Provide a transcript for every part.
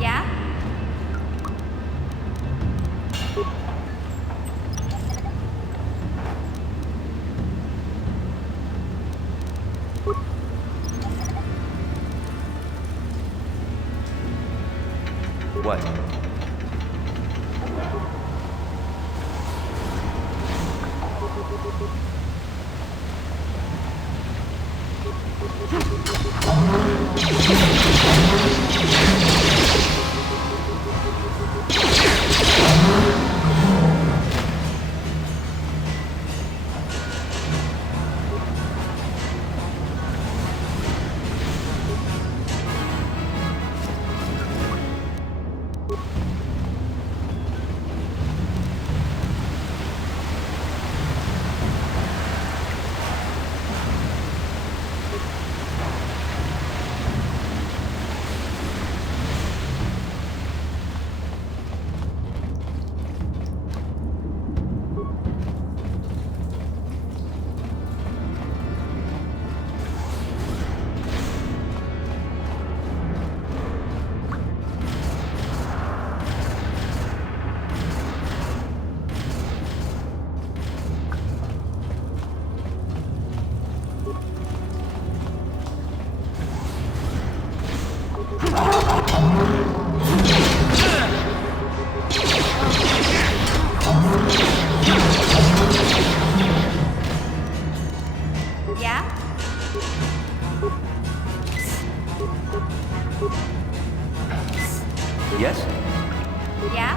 Yeah? What? Yeah? Yes? Yeah?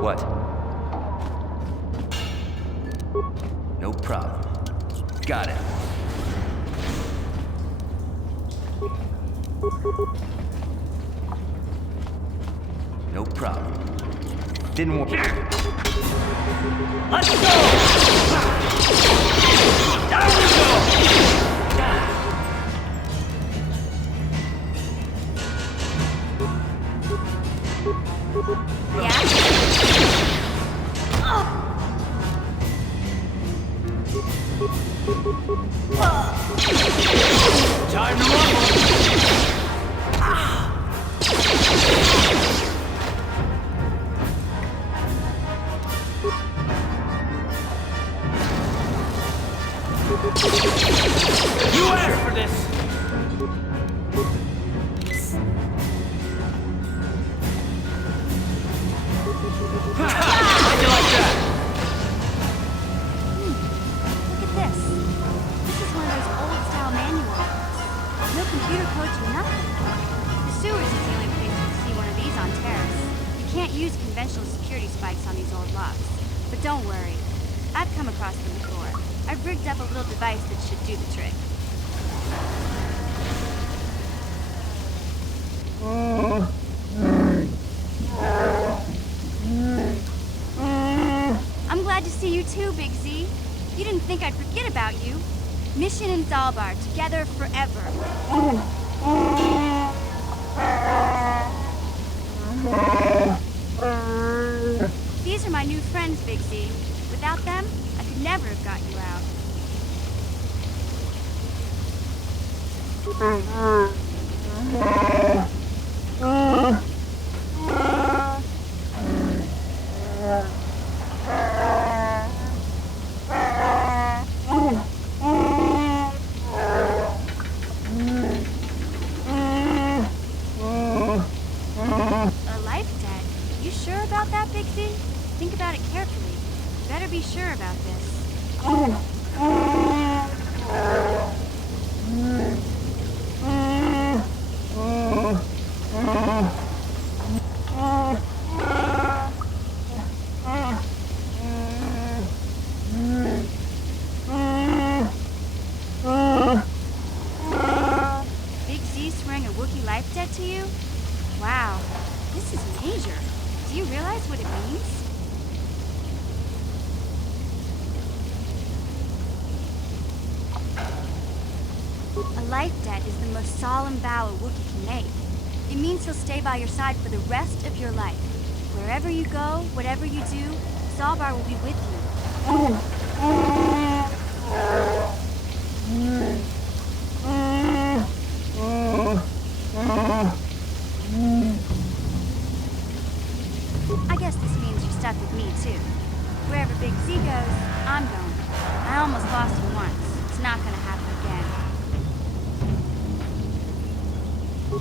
What? No problem. Got it. No problem. Didn't work. Let's go! Down we go! Yeah? Time to rumble! You asked for this! computer codes are nothing. The sewers is the only place you can see one of these on Terrace. You can't use conventional security spikes on these old locks. But don't worry. I've come across them before. I've rigged up a little device that should do the trick. I'm glad to see you too, Big Z. You didn't think I'd forget about you. Mission and Zalbar, together forever. These are my new friends, Big Z. Without them, I could never have got you out. A life debt? You sure about that, Big Z? Think about it carefully. You better be sure about this. Big Z swearing a Wookiee life debt to you? Wow, this is major. Do you realize what it means? A life debt is the most solemn vow a Wookiee can make. It means he'll stay by your side for the rest of your life. Wherever you go, whatever you do, Zalbar will be with you. I guess this means you're stuck with me, too. Wherever Big Z goes, I'm going. I almost lost him once. It's not gonna happen again.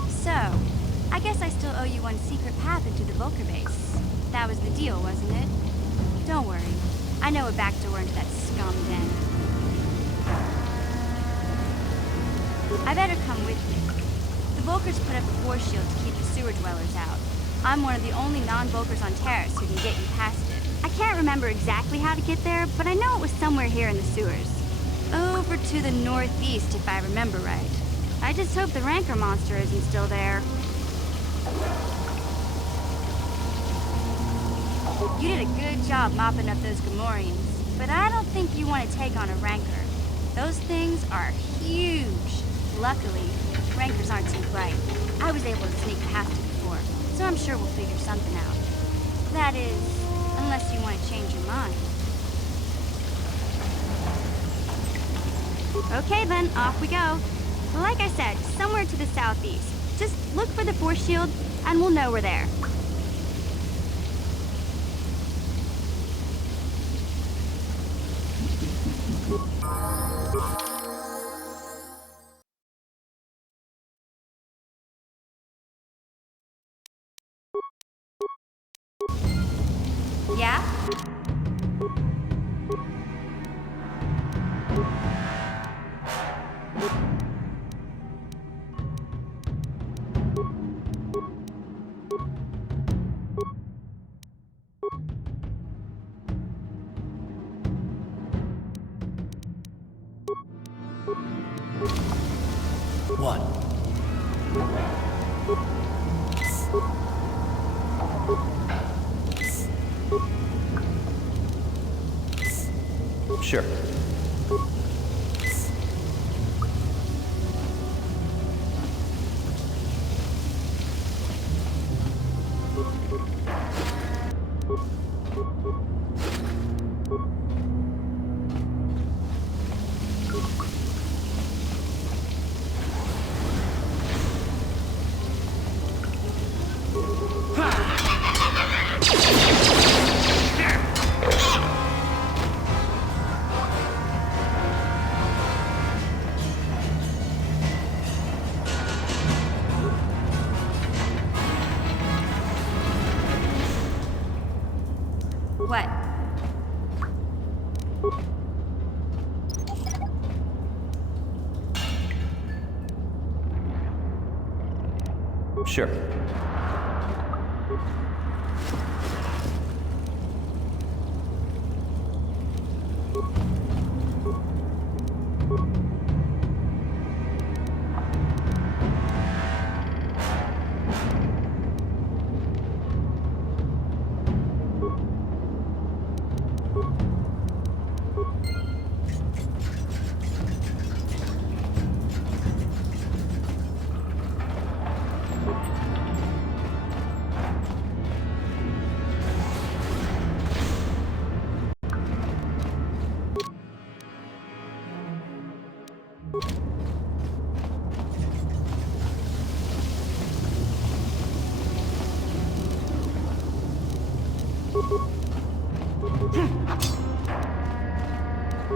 So, I guess I still owe you one secret path into the Volker base. That was the deal, wasn't it? Don't worry. I know a back door into that scum den. I better come with you. The Volkers put up a force shield to keep the sewer dwellers out. I'm one of the only non-Volkers on Terrace who can get you past it. I can't remember exactly how to get there, but I know it was somewhere here in the sewers. Over to the northeast, if I remember right. I just hope the Rancor monster isn't still there. You did a good job mopping up those Gamorreans, but I don't think you want to take on a Rancor. Those things are huge. Luckily, Rancors aren't too bright. I was able to sneak past it before, so I'm sure we'll figure something out. That is, unless you want to change your mind. Okay then, off we go. Like I said, somewhere to the southeast. Just look for the force shield, and we'll know we're there. Yeah? What? Sure. Sure.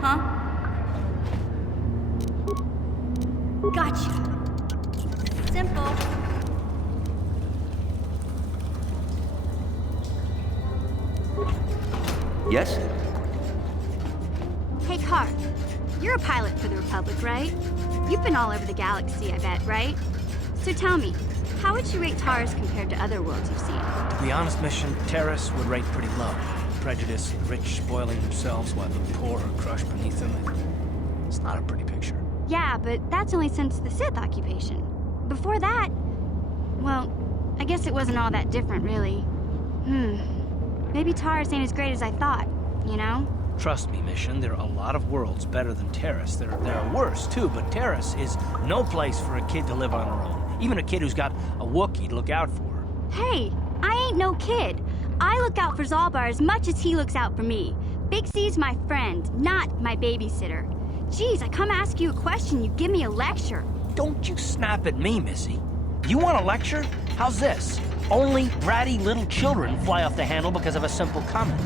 Huh? Gotcha. Simple. Yes? Hey, Carr. You're a pilot for the Republic, right? You've been all over the galaxy, I bet, right? So tell me, how would you rate Taurus compared to other worlds you've seen? To be honest, Mission, Terrace would rate pretty low. Prejudice, the rich spoiling themselves while the poor are crushed beneath them. It's not a pretty picture. Yeah, but that's only since the Sith occupation. Before that, well, I guess it wasn't all that different, really. Maybe Taurus ain't as great as I thought, you know? Trust me, Mission, there are a lot of worlds better than Terrace. There are worse, too, but Terrace is no place for a kid to live on her own. Even a kid who's got a Wookiee to look out for. Hey, I ain't no kid. I look out for Zalbar as much as he looks out for me. Big C's my friend, not my babysitter. Geez, I come ask you a question, you give me a lecture. Don't you snap at me, Missy. You want a lecture? How's this? Only bratty little children fly off the handle because of a simple comment.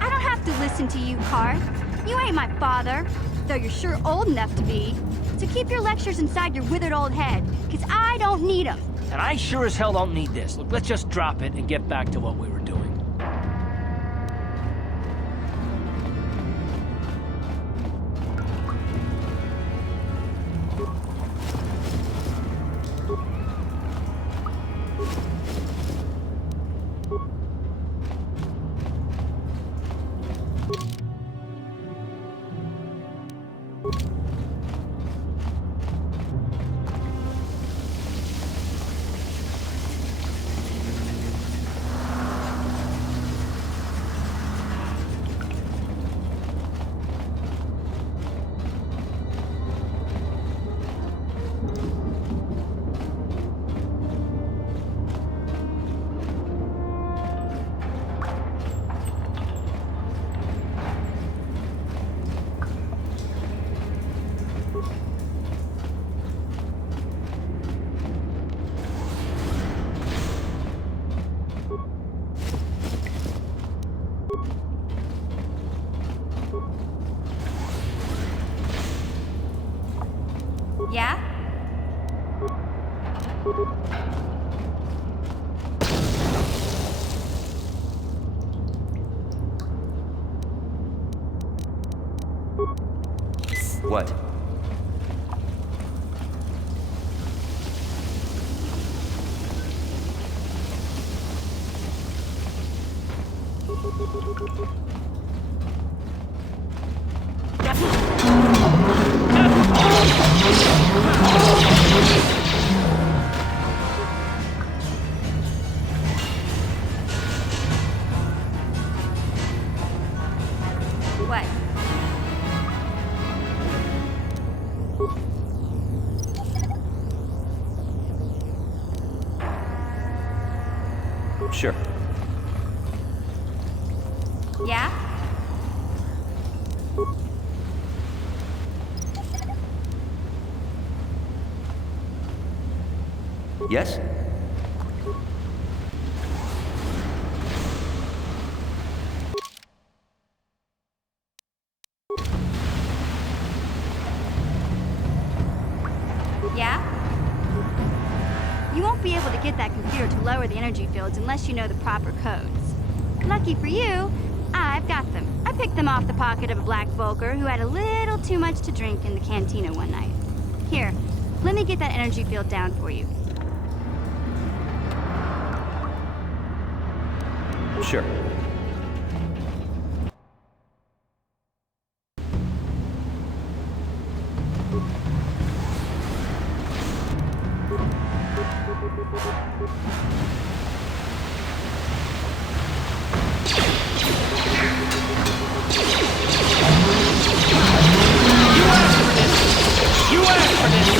I don't have to listen to you, Carr. You ain't my father, though you're sure old enough to be. So keep your lectures inside your withered old head, because I don't need them. And I sure as hell don't need this. Look, let's just drop it and get back to what we were doing. Yeah? What? What? Sure. Yeah? Yes? Yeah? You won't be able to get that computer to lower the energy fields unless you know the proper codes. Lucky for you, I've got them. I picked them off the pocket of a black Volker who had a little too much to drink in the cantina one night. Here, let me get that energy field down for you. Sure. You asked for this!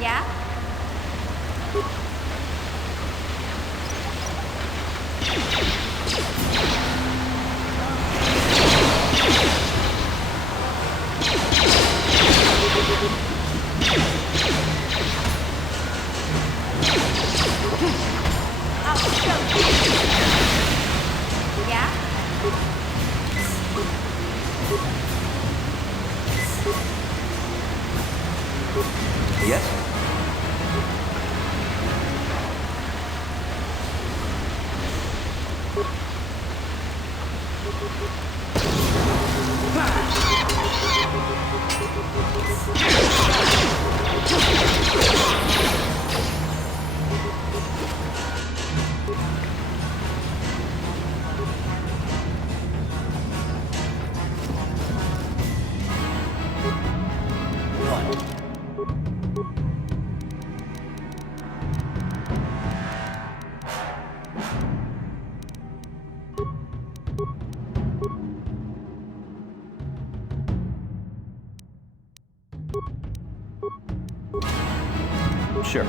Yeah? I'll show you. Yeah? Yes? Sure.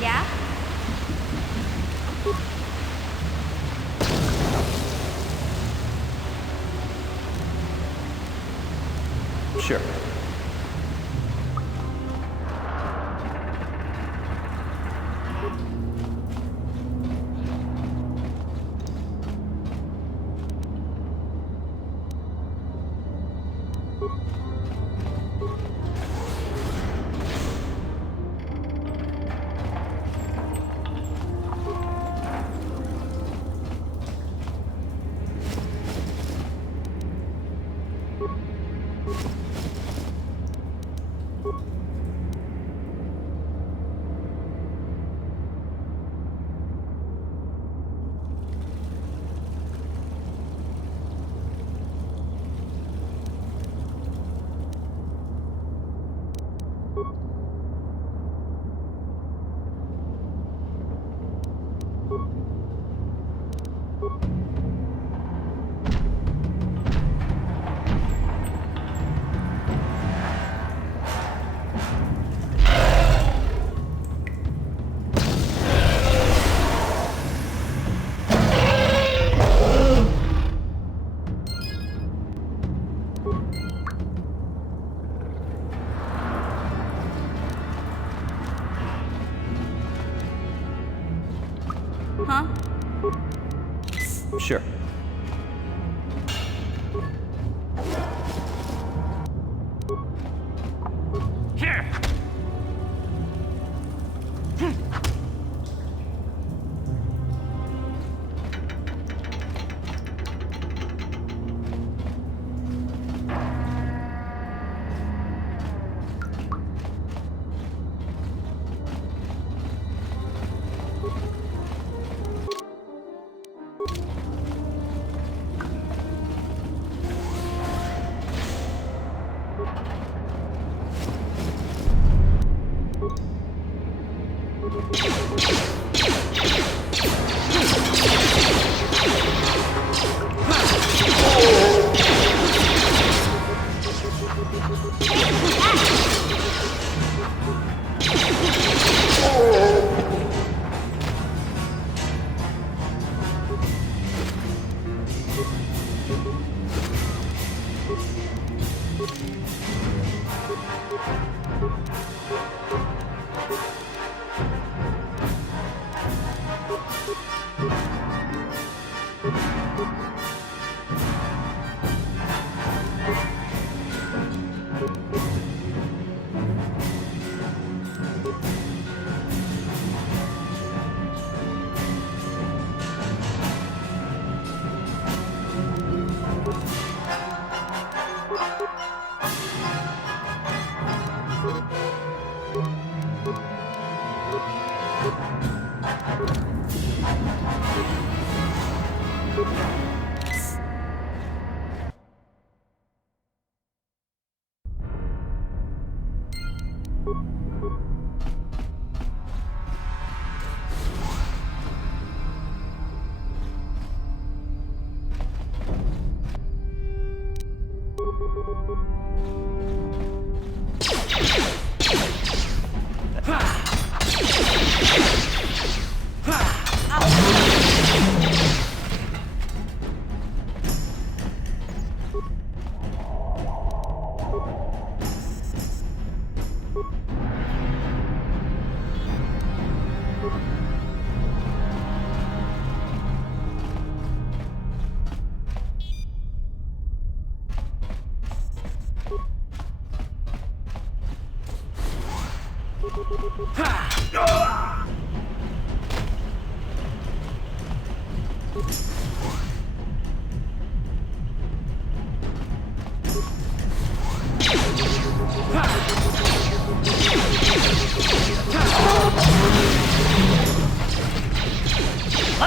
Yeah? Sure. Huh? Sure.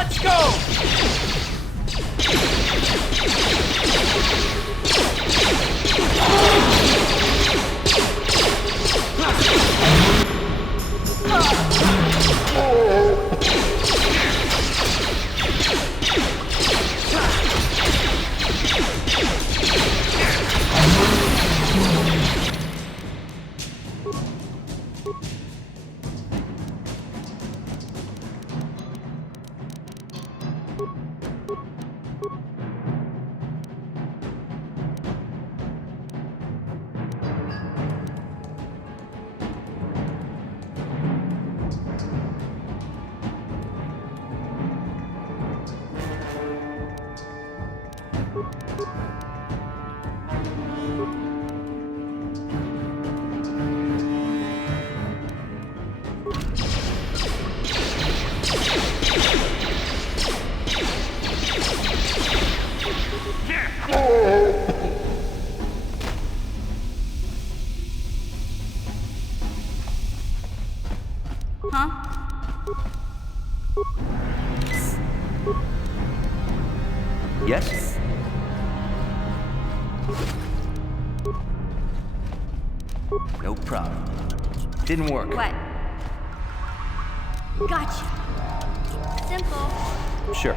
Let's go! Huh? Yes? No problem. Didn't work. What? Gotcha. Simple. Sure.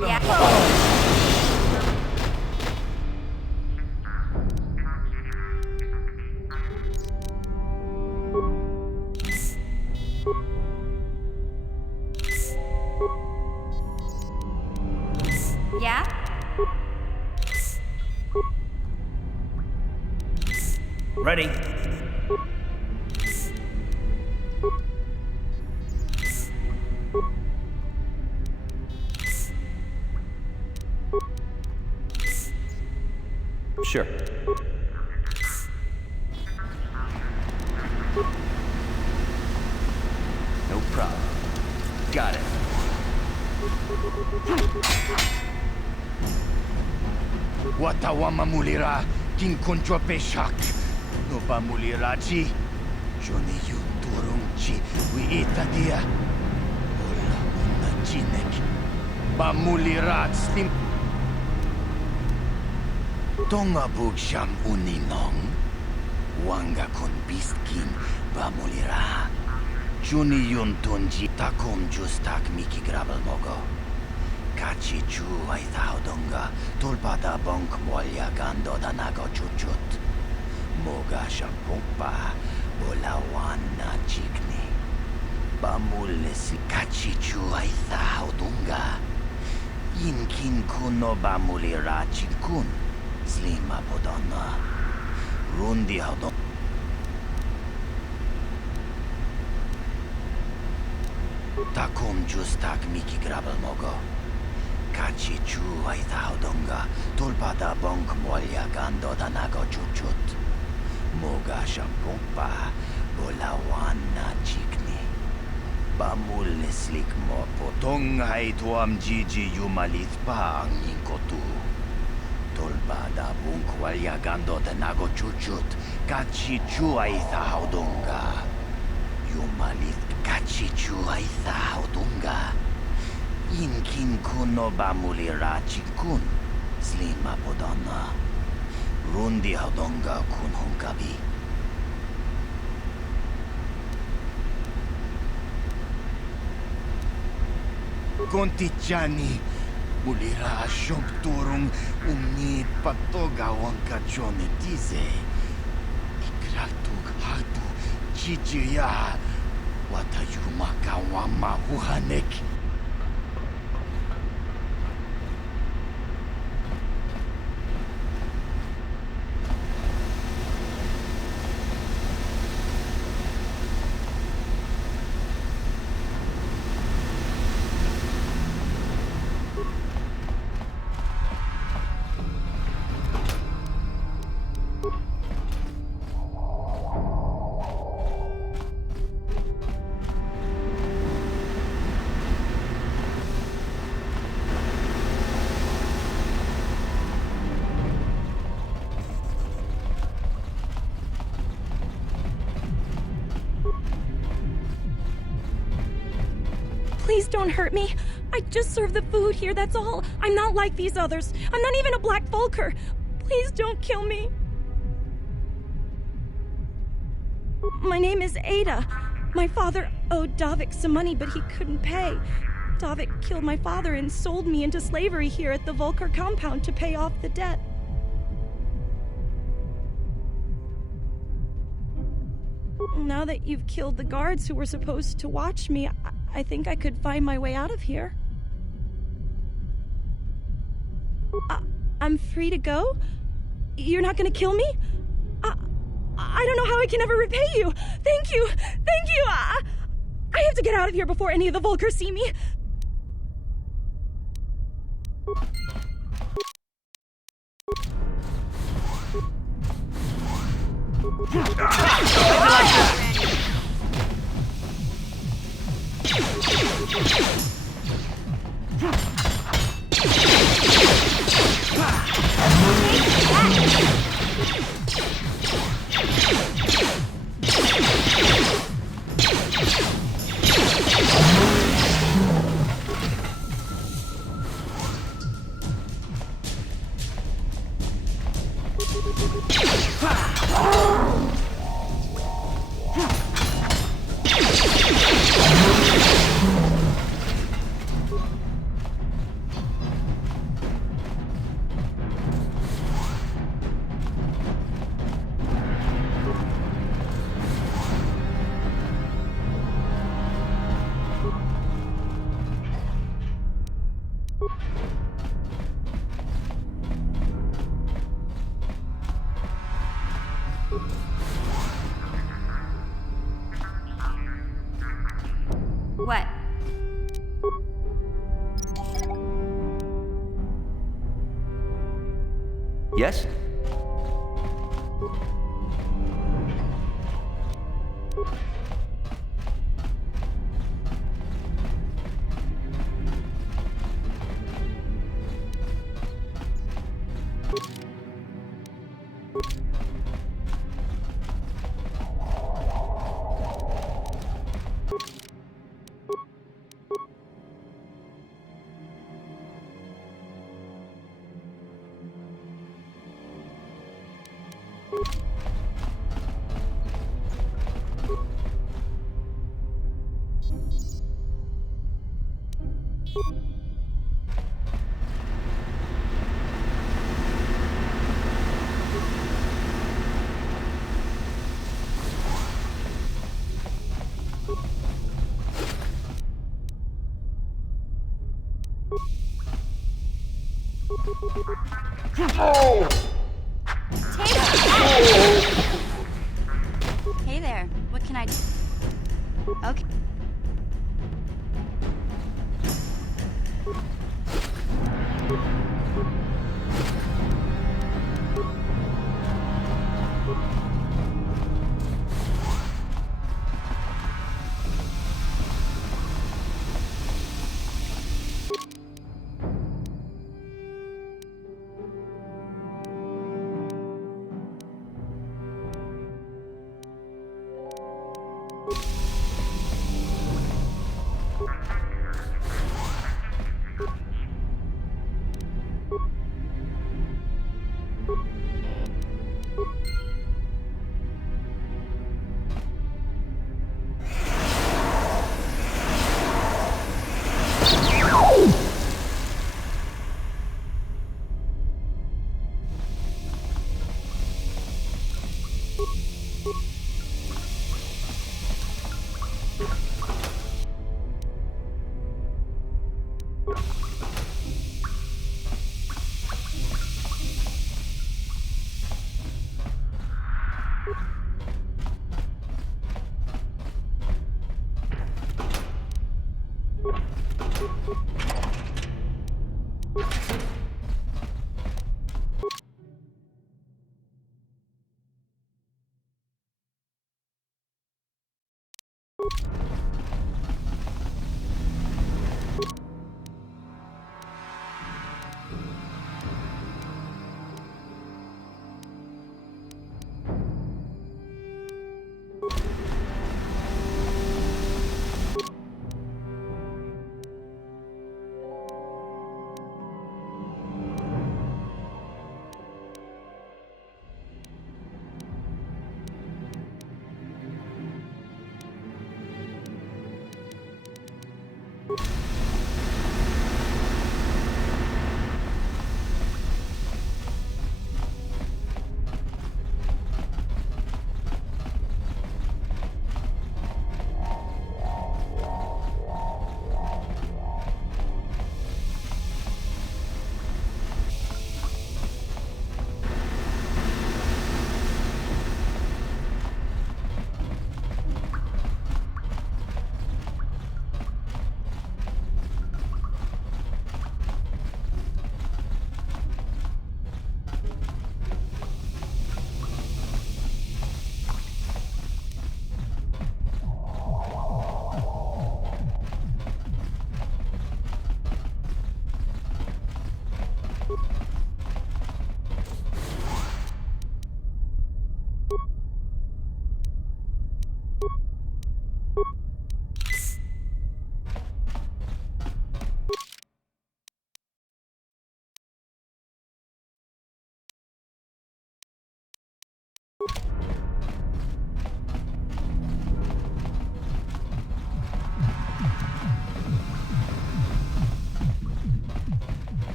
Yeah. Yeah? Ready? Sure. No problem. Got it. Watawama mulira kinkunjwa peshak. No ba muliraji. Joni yun turungchi wiita dia. Ola una jinek. Ba mulirat slim. Tonga bugsham uninong. Wanga kon bistkin ba mulira. Juni yun tunji takom justak miki grabal mogo. Kachi chu ay donga tulpada bonk molya gando danago chuchut. Moga shampumpa bolawan na chikni. Bamulis kachi chu ay donga. Inkin kuno bamulira chinkun. Slima podonna. Rundi haudon. Takom justak miki grabal mogo. Kachi chu ay donga tulpada bonk molya gando danago chuchut. Moga shampumpa bolawan na chikni. Bamul slik mo potong hai tuam jiji yumalit pa ang ningkotu. Tolba da bunkwalya gando da nago chuchut kachi chuay sa haudunga. Yumalit kachi chuay sa haudunga. Inkin kuno bamulira chikun slima podonna. Rundi haudunga kun hunkabi. Kontichani, mulira asyong turong uni patogawang kachone tize. Ikratug hatu chichiya, watayuma kawama huhanek. Please don't hurt me. I just serve the food here, that's all. I'm not like these others. I'm not even a Black Vulker. Please don't kill me. My name is Ada. My father owed Davik some money, but he couldn't pay. Davik killed my father and sold me into slavery here at the Vulker compound to pay off the debt. Now that you've killed the guards who were supposed to watch me, I think I could find my way out of here. I'm free to go? You're not gonna kill me? I don't know how I can ever repay you. Thank you. Thank you. I have to get out of here before any of the Vulkars see me. What? Yes? Hey there. What can I do? Okay.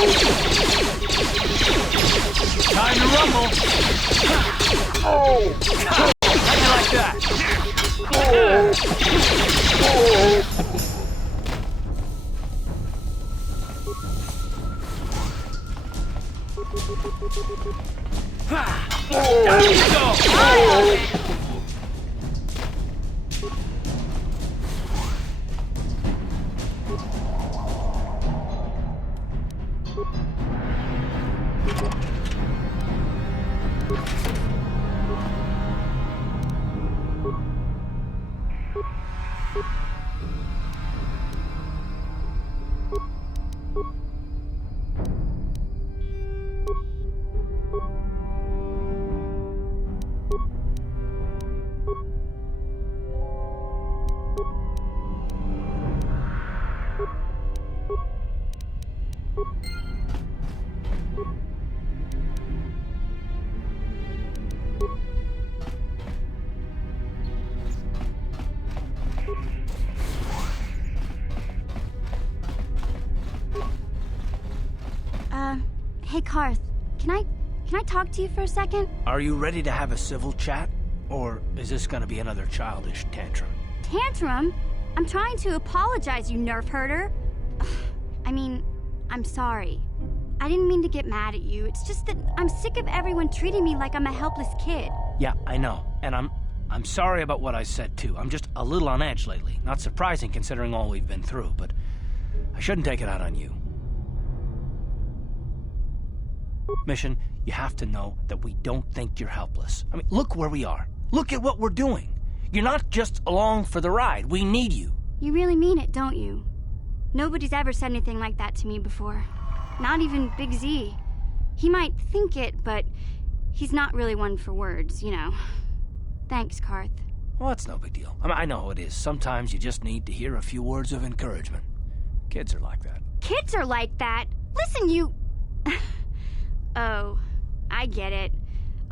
Time to rumble. How do you like that? Down you go. Hey, Karth, can I talk to you for a second? Are you ready to have a civil chat? Or is this gonna be another childish tantrum? Tantrum? I'm trying to apologize, you nerf herder. I mean, I'm sorry. I didn't mean to get mad at you. It's just that I'm sick of everyone treating me like I'm a helpless kid. Yeah, I know. And I'm sorry about what I said, too. I'm just a little on edge lately. Not surprising considering all we've been through, but I shouldn't take it out on you. Mission, you have to know that we don't think you're helpless. I mean, look where we are. Look at what we're doing. You're not just along for the ride. We need you. You really mean it, don't you? Nobody's ever said anything like that to me before. Not even Big Z. He might think it, but he's not really one for words, you know. Thanks, Karth. Well, that's no big deal. I know how it is. Sometimes you just need to hear a few words of encouragement. Kids are like that. Kids are like that? Listen, you... Oh, I get it.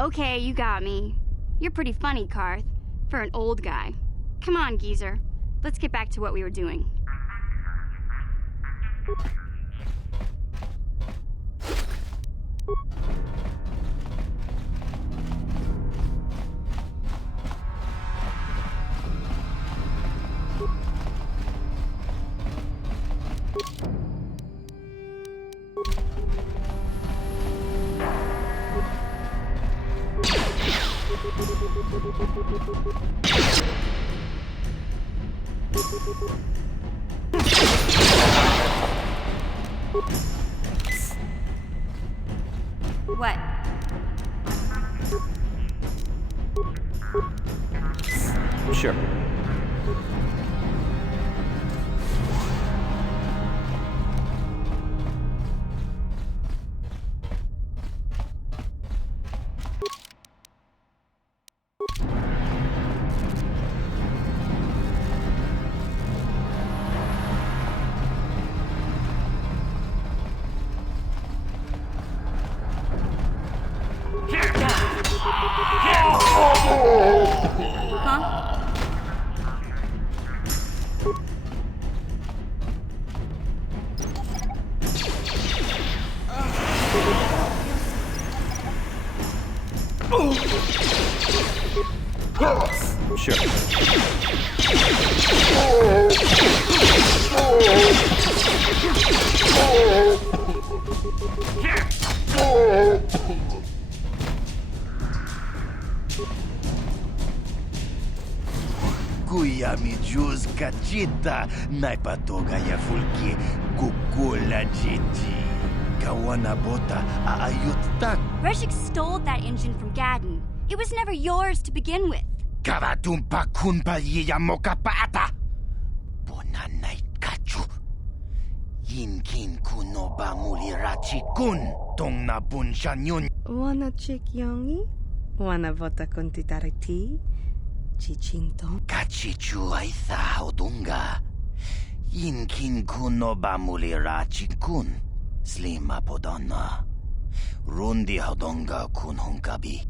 Okay, you got me. You're pretty funny, Karth, for an old guy. Come on, geezer. Let's get back to what we were doing. What? Sure. Sure. Kuya mi juz kachita naipatoga ya fulki kukula jiji. Kawana bota aayut tak. Reshik stole that engine from Gadden. It was never yours to begin with. Karatumpa kunpa yiya mokapata. Bonanay kachu. Yinkin kuno ba mulirachi kun. Tong na bunshan yun. Wanna chick yongi? Wanna vota con titariti? Chichinto? Kachichu ay thaodunga. Yinkin kuno ba mulirachi kun. Slima podonna. Rundi hodonga kun hunkabi.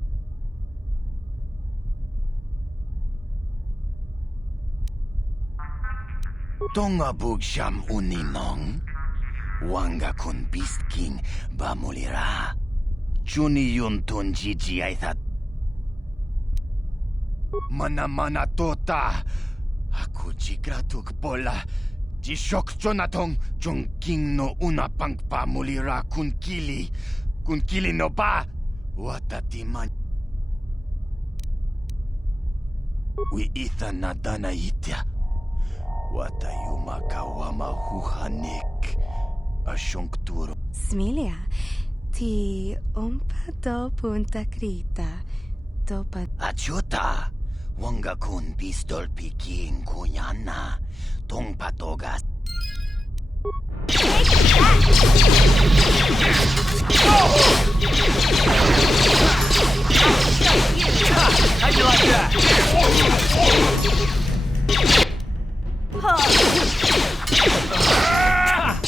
Tonga bugsham uninong. Wanga kun Beast King bamulira. Juni yun tun Gigi ay that. Mana tota. Aku jigratuk bola. Jishok Jonatong Jung King no una pang pamulira kun kili. Kun kili no ba. Watati man. We itha nadana itya. Watayuma kawama huhanik. Ashunkturo. Smilia, ti umpa do punta krita. Dopa. Achuta. Wanga kun pistol piking kunyana. Tong patogas. How'd you like that?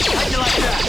How'd you like that?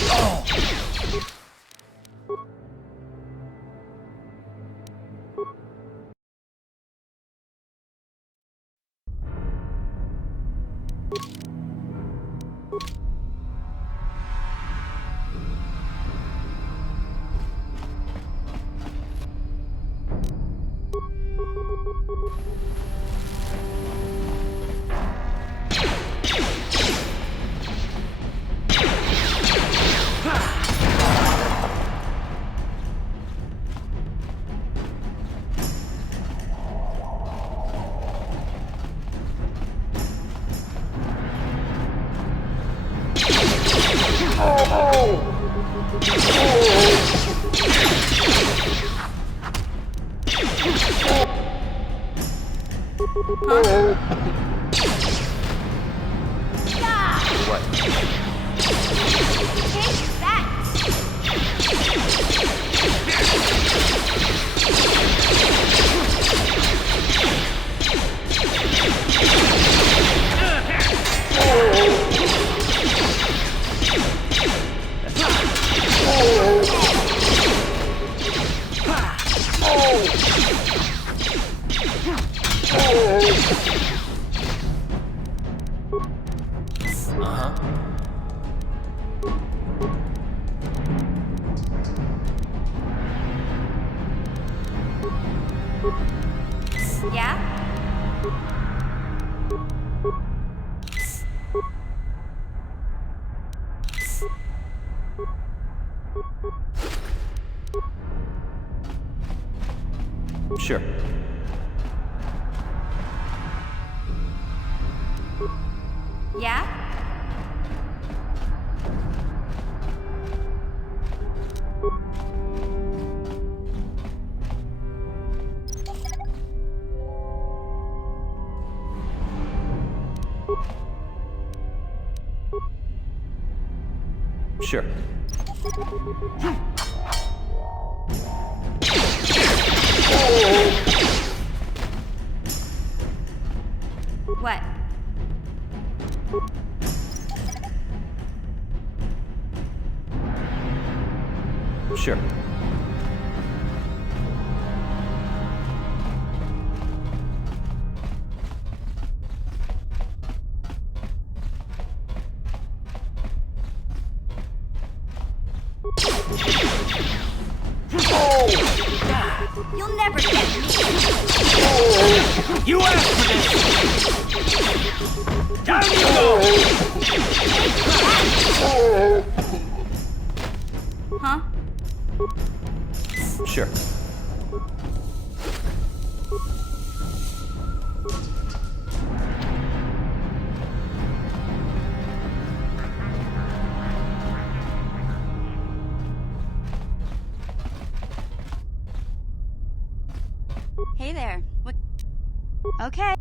What? Take that! Yeah? Sure. Yeah? Sure. What? Sure. You'll never get me! You asked for this! Down you go! Huh? Sure. Hey there. What? Okay.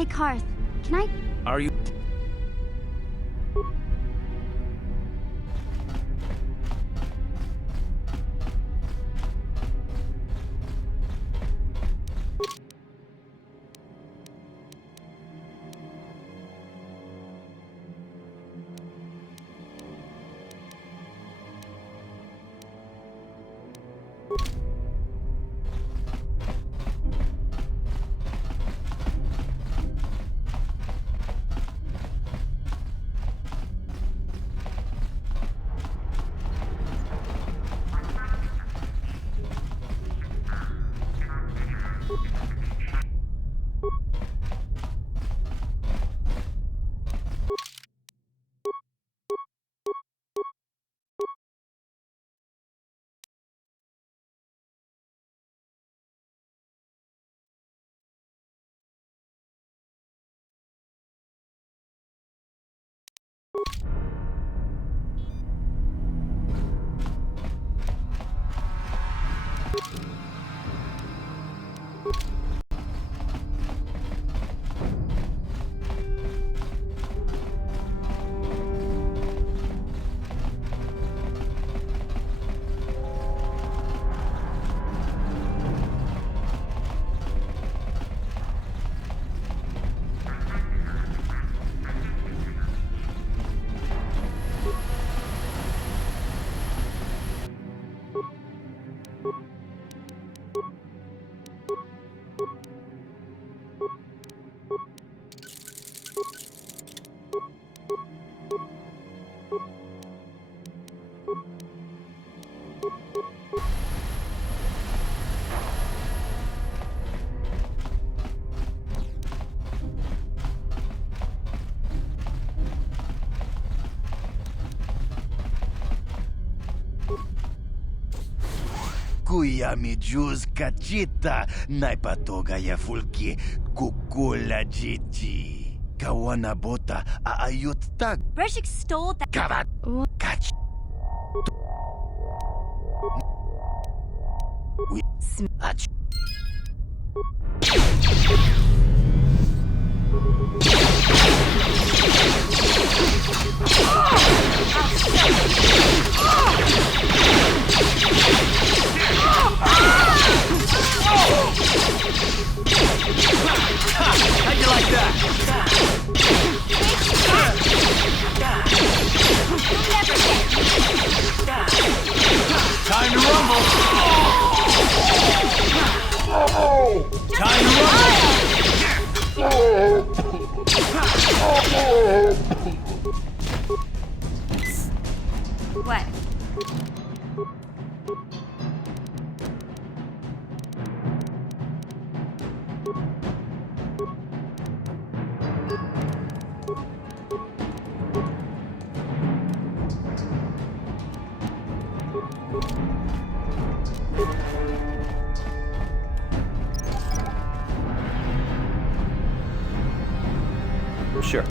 Hey, Karth, can I... Are you... Kuya mi juz kachita, naipatoga ya fulki, kukula jiji. Kawana bota aayot tag. Reshik stole that... Karat. Kach. Ach. How'd you like that? You'll never What? Sure.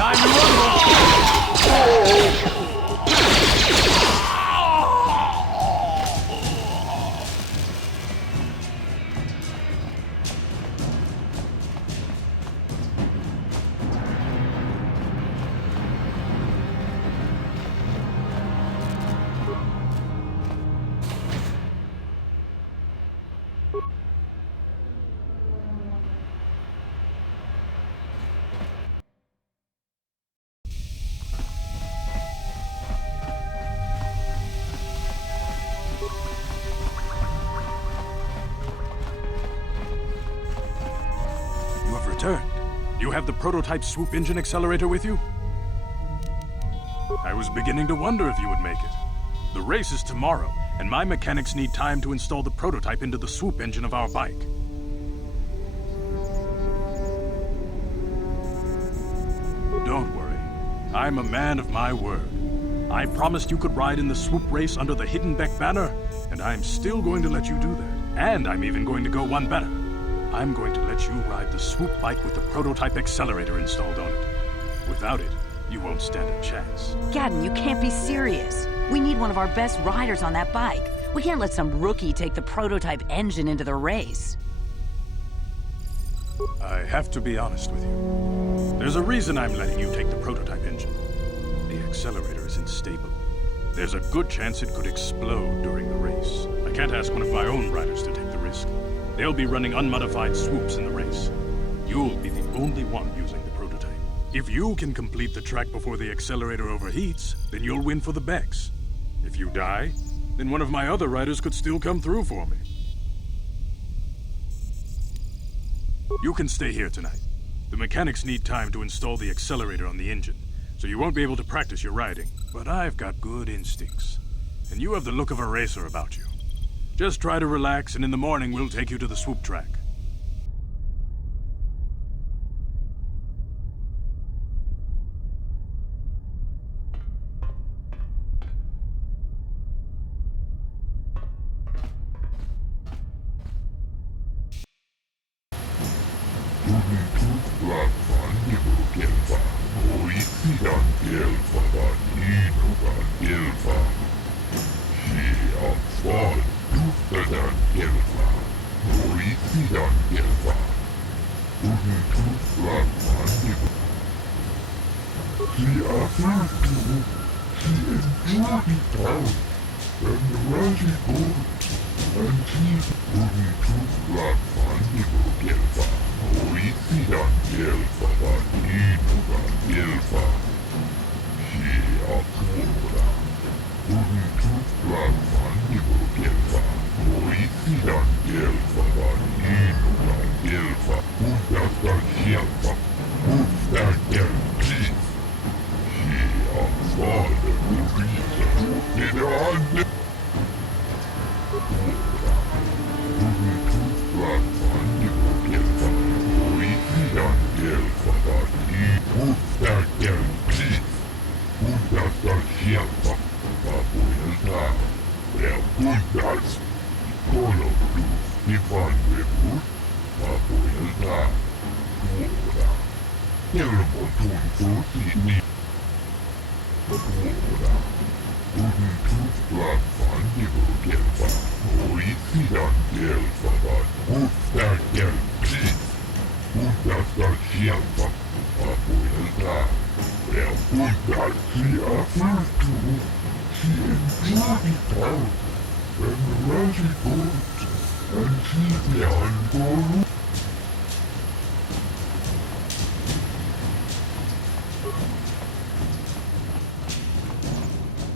Time to rumble! You have returned. You have the prototype swoop engine accelerator with you? I was beginning to wonder if you would make it. The race is tomorrow, and my mechanics need time to install the prototype into the swoop engine of our bike. Don't worry. I'm a man of my word. I promised you could ride in the swoop race under the Hiddenbeck banner, and I'm still going to let you do that. And I'm even going to go one better. I'm going to let you ride the swoop bike with the prototype accelerator installed on it. Without it, you won't stand a chance. Gadden, you can't be serious. We need one of our best riders on that bike. We can't let some rookie take the prototype engine into the race. I have to be honest with you. There's a reason I'm letting you take the prototype engine. The accelerator is unstable. There's a good chance it could explode during the race. I can't ask one of my own riders to take the risk. They'll be running unmodified swoops in the race. You'll be the only one using the prototype. If you can complete the track before the accelerator overheats, then you'll win for the Becks. If you die, then one of my other riders could still come through for me. You can stay here tonight. The mechanics need time to install the accelerator on the engine, so you won't be able to practice your riding. But I've got good instincts, and you have the look of a racer about you. Just try to relax, and in the morning we'll take you to the swoop track.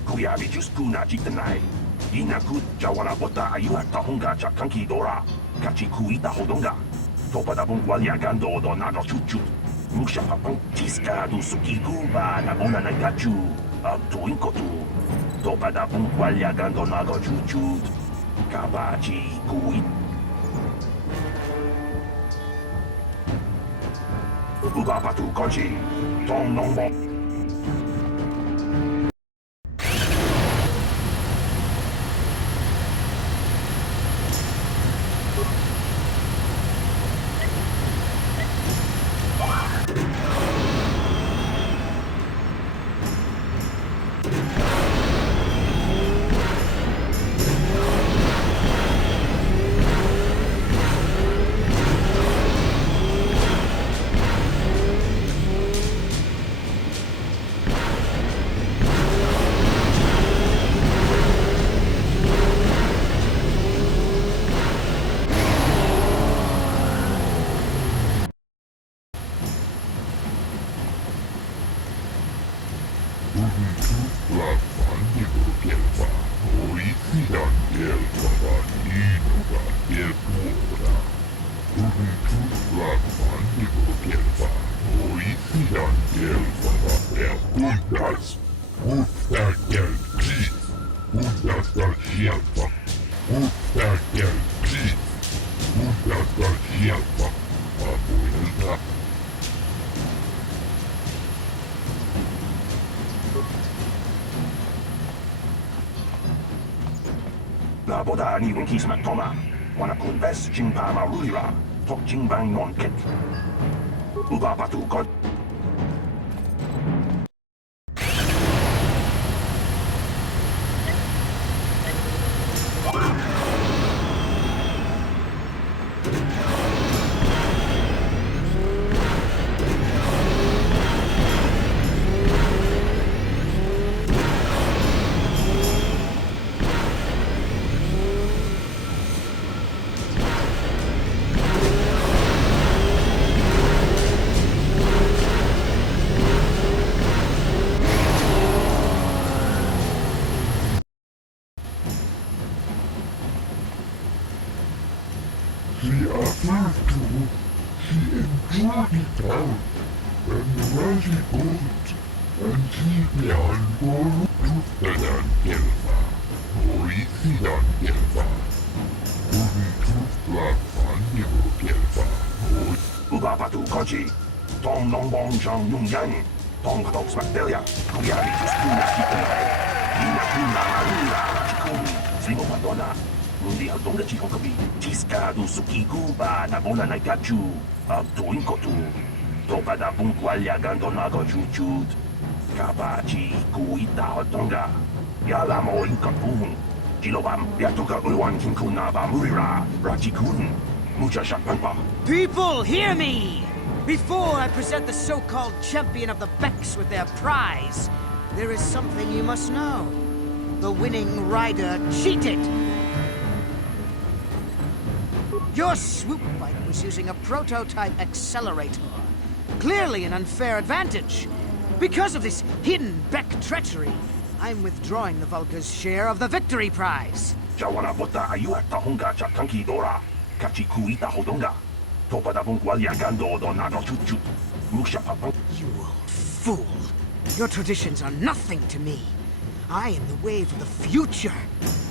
Kuyabi Juskuna Jitanai. Inaku Jawana Bota Ayuata Honga Chakanki Dora. Kachikuita Hodonga. Topadabung Waliagando Donado Chuchu. Mushapapang Tiska do Sukiguba Nagona Nagachu. Abtuinkotu. Topadabung Waliagando Nago Chuchu. Kabachi Kui. Ugapatu Kochi. Tom Nombo. Boda ni wing kisman toma. Wana kun bes jingpa marulira. Tok jingbang non kit. Ugapatu god. Ubapatu Koji, Tom Longbong Zhang Yung Yang, Tom Katok Smakdelia, Kuyari Tuskuna Sikunai, Ina Kuna Marula Chikun, Sligo Madonna, Mundi Aldonga Chico Kabi, Tiska du Suki Kuba, Nabona Naikachu, Abduin Kotu, Topa da Bunkwalya Gandonago Chuchut, Kabachi Kuita Aldonga, Yalamo Inkapun, Jilobam, Yatuka Ulwan Kinkuna Bamurira, Rachikun, Mucha Shakpampa. People, hear me! Before I present the so-called champion of the Becks with their prize, there is something you must know. The winning rider cheated! Your swoop bike was using a prototype accelerator. Clearly an unfair advantage. Because of this hidden Beck treachery, I'm withdrawing the Vulca's share of the victory prize. Jawana Bota Ayuata Honga Chatanki Dora, Kachikuita Hodonga, Topa da Bunkwalya Gando Donago Chuchut, Musha Papa. You old fool! Your traditions are nothing to me. I am the wave of the future.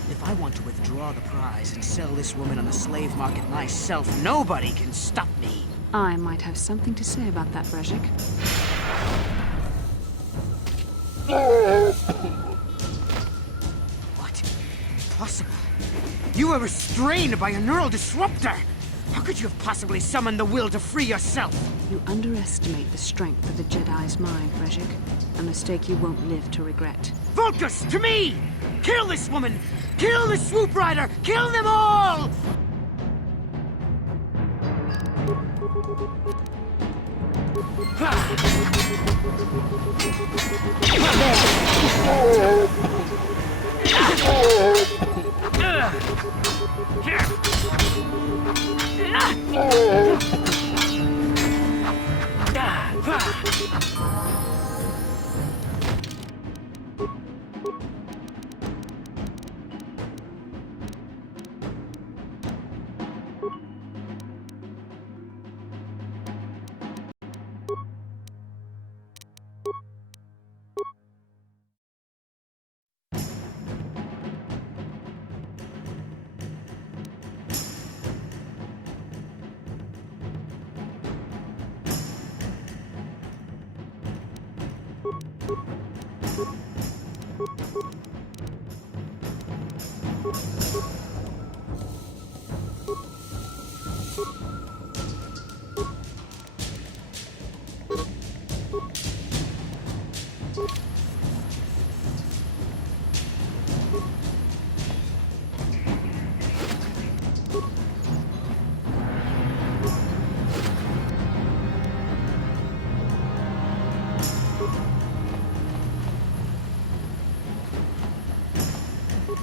If I want to withdraw the prize and sell this woman on the slave market myself, nobody can stop me. I might have something to say about that, Brezhik. What? Impossible. You were restrained by a neural disruptor. How could you have possibly summoned the will to free yourself? You underestimate the strength of the Jedi's mind, Brezhik. A mistake you won't live to regret. Vulcus, to me! Kill this woman! Kill the swoop rider! Kill them all!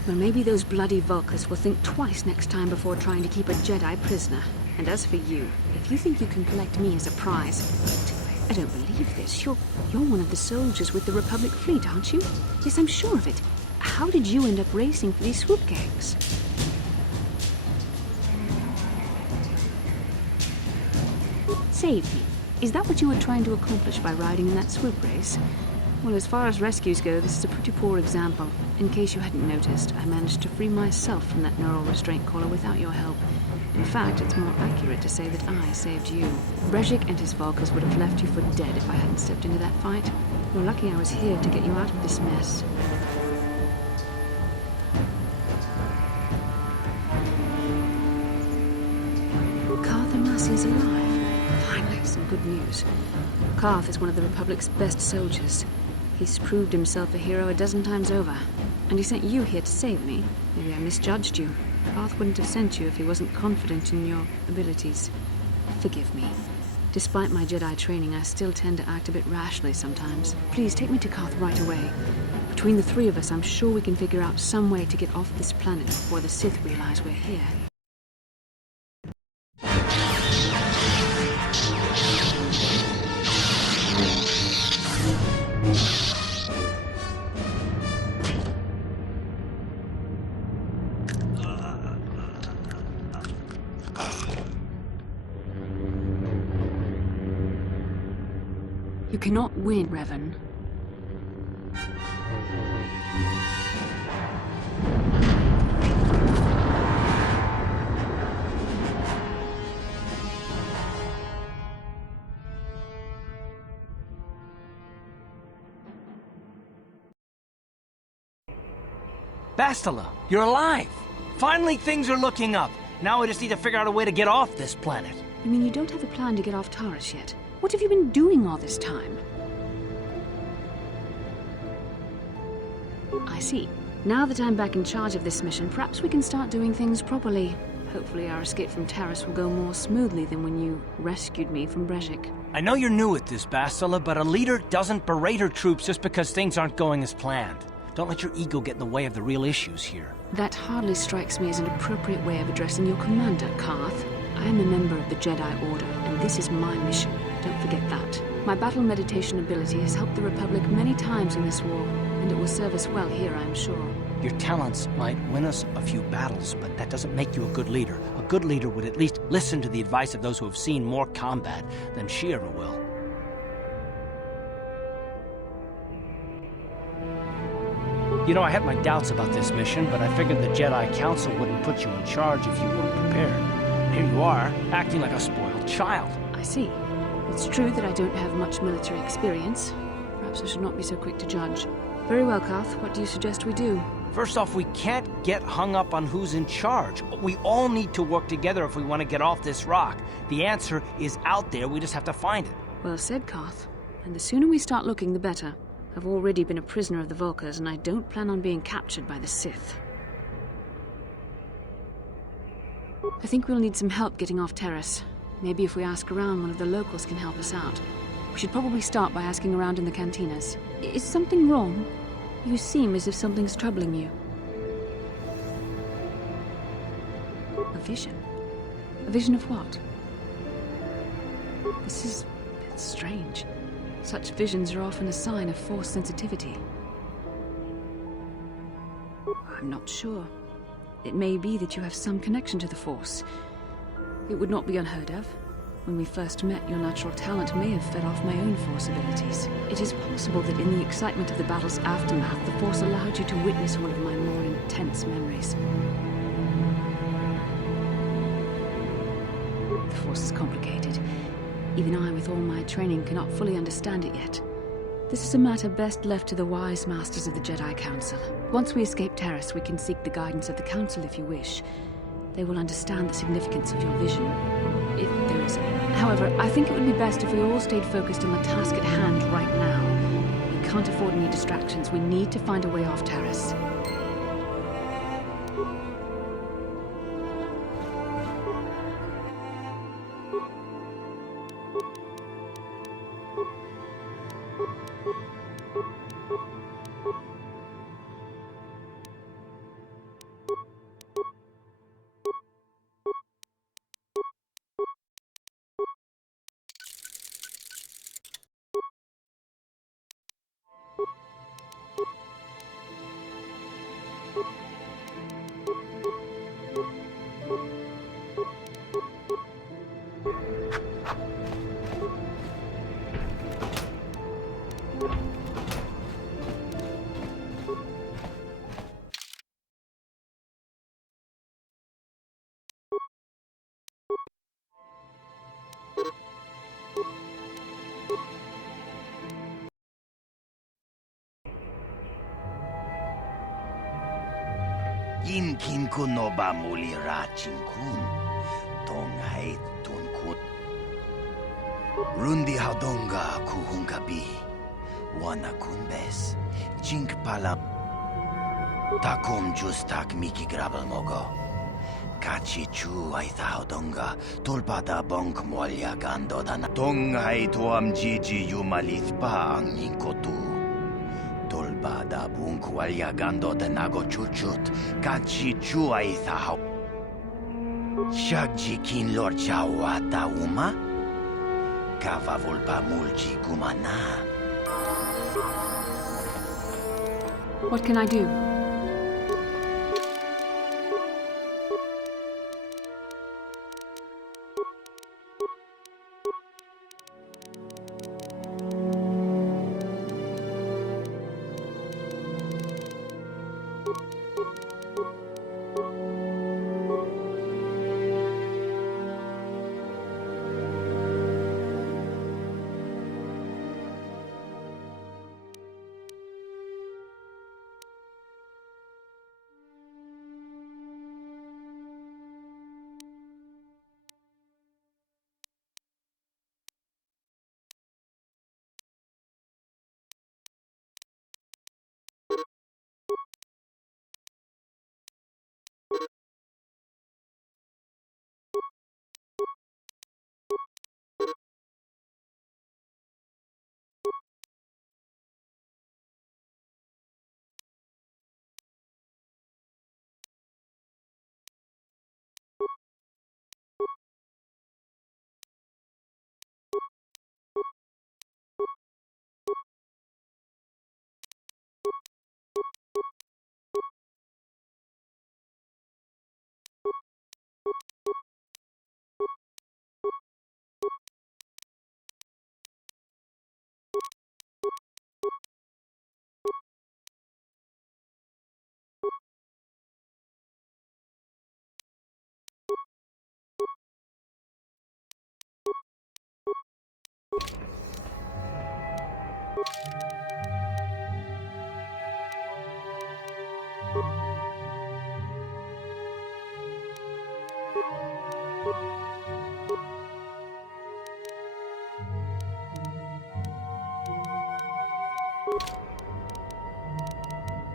Well, maybe those bloody Vulcans will think twice next time before trying to keep a Jedi prisoner. And as for you, if you think you can collect me as a prize... I don't believe this. You're one of the soldiers with the Republic fleet, aren't you? Yes, I'm sure of it. How did you end up racing for these swoop gangs? Save me. Is that what you were trying to accomplish by riding in that swoop race? Well, as far as rescues go, this is a pretty poor example. In case you hadn't noticed, I managed to free myself from that neural restraint collar without your help. In fact, it's more accurate to say that I saved you. Brezhik and his Vulcans would have left you for dead if I hadn't stepped into that fight. You're lucky I was here to get you out of this mess. Carth Onasi is alive. Finally, some good news. Carth is one of the Republic's best soldiers. He's proved himself a hero a dozen times over. And he sent you here to save me. Maybe I misjudged you. Carth wouldn't have sent you if he wasn't confident in your abilities. Forgive me. Despite my Jedi training, I still tend to act a bit rashly sometimes. Please, take me to Carth right away. Between the three of us, I'm sure we can figure out some way to get off this planet before the Sith realize we're here. You cannot win, Revan. Bastila, you're alive! Finally, things are looking up. Now we just need to figure out a way to get off this planet. You mean you don't have a plan to get off Taurus yet? What have you been doing all this time? I see. Now that I'm back in charge of this mission, perhaps we can start doing things properly. Hopefully our escape from Taurus will go more smoothly than when you rescued me from Brezhik. I know you're new at this, Bastila, but a leader doesn't berate her troops just because things aren't going as planned. Don't let your ego get in the way of the real issues here. That hardly strikes me as an appropriate way of addressing your commander, Carth. I am a member of the Jedi Order, and this is my mission. Don't forget that. My battle meditation ability has helped the Republic many times in this war, and it will serve us well here, I am sure. Your talents might win us a few battles, but that doesn't make you a good leader. A good leader would at least listen to the advice of those who have seen more combat than she ever will. You know, I had my doubts about this mission, but I figured the Jedi Council wouldn't put you in charge if you weren't prepared. And here you are, acting like a spoiled child. I see. It's true that I don't have much military experience. Perhaps I should not be so quick to judge. Very well, Carth. What do you suggest we do? First off, we can't get hung up on who's in charge. We all need to work together if we want to get off this rock. The answer is out there, we just have to find it. Well said, Carth. And the sooner we start looking, the better. I've already been a prisoner of the Vulkars, and I don't plan on being captured by the Sith. I think we'll need some help getting off Taurus. Maybe if we ask around, one of the locals can help us out. We should probably start by asking around in the cantinas. Is something wrong? You seem as if something's troubling you. A vision? A vision of what? This is a bit strange. Such visions are often a sign of Force sensitivity. I'm not sure. It may be that you have some connection to the Force. It would not be unheard of. When we first met, your natural talent may have fed off my own Force abilities. It is possible that in the excitement of the battle's aftermath, the Force allowed you to witness one of my more intense memories. The Force is complicated. Even I, with all my training, cannot fully understand it yet. This is a matter best left to the wise masters of the Jedi Council. Once we escape Taurus, we can seek the guidance of the Council if you wish. They will understand the significance of your vision, if there is any. However, I think it would be best if we all stayed focused on the task at hand right now. We can't afford any distractions. We need to find a way off Taurus. Inkin kuno ba muli rachin kun, tongay tunkun. Rundi hadonga kuhungabi, wana kunbes, jink pala. Takom justak miki grabal mogo. Kachi chu ay hadonga, tulpada bonk molya gando dana. Tongay tuam jiji yumalit pa ang ninkotu. Tolbada bunk walyagando de nago chuchut, kachi chuay thao. Shagji kin lor chawata uma? Kava volpa mulji gumana. What can I do?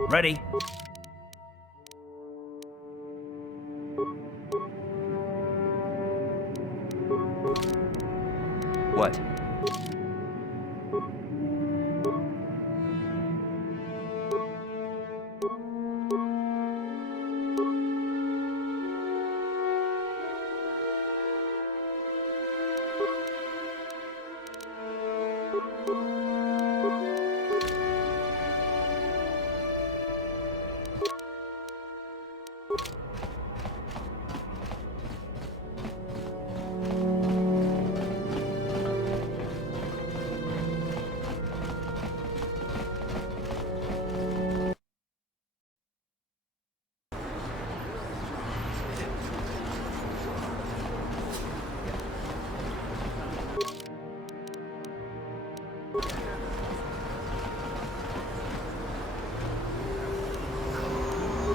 Ready? What?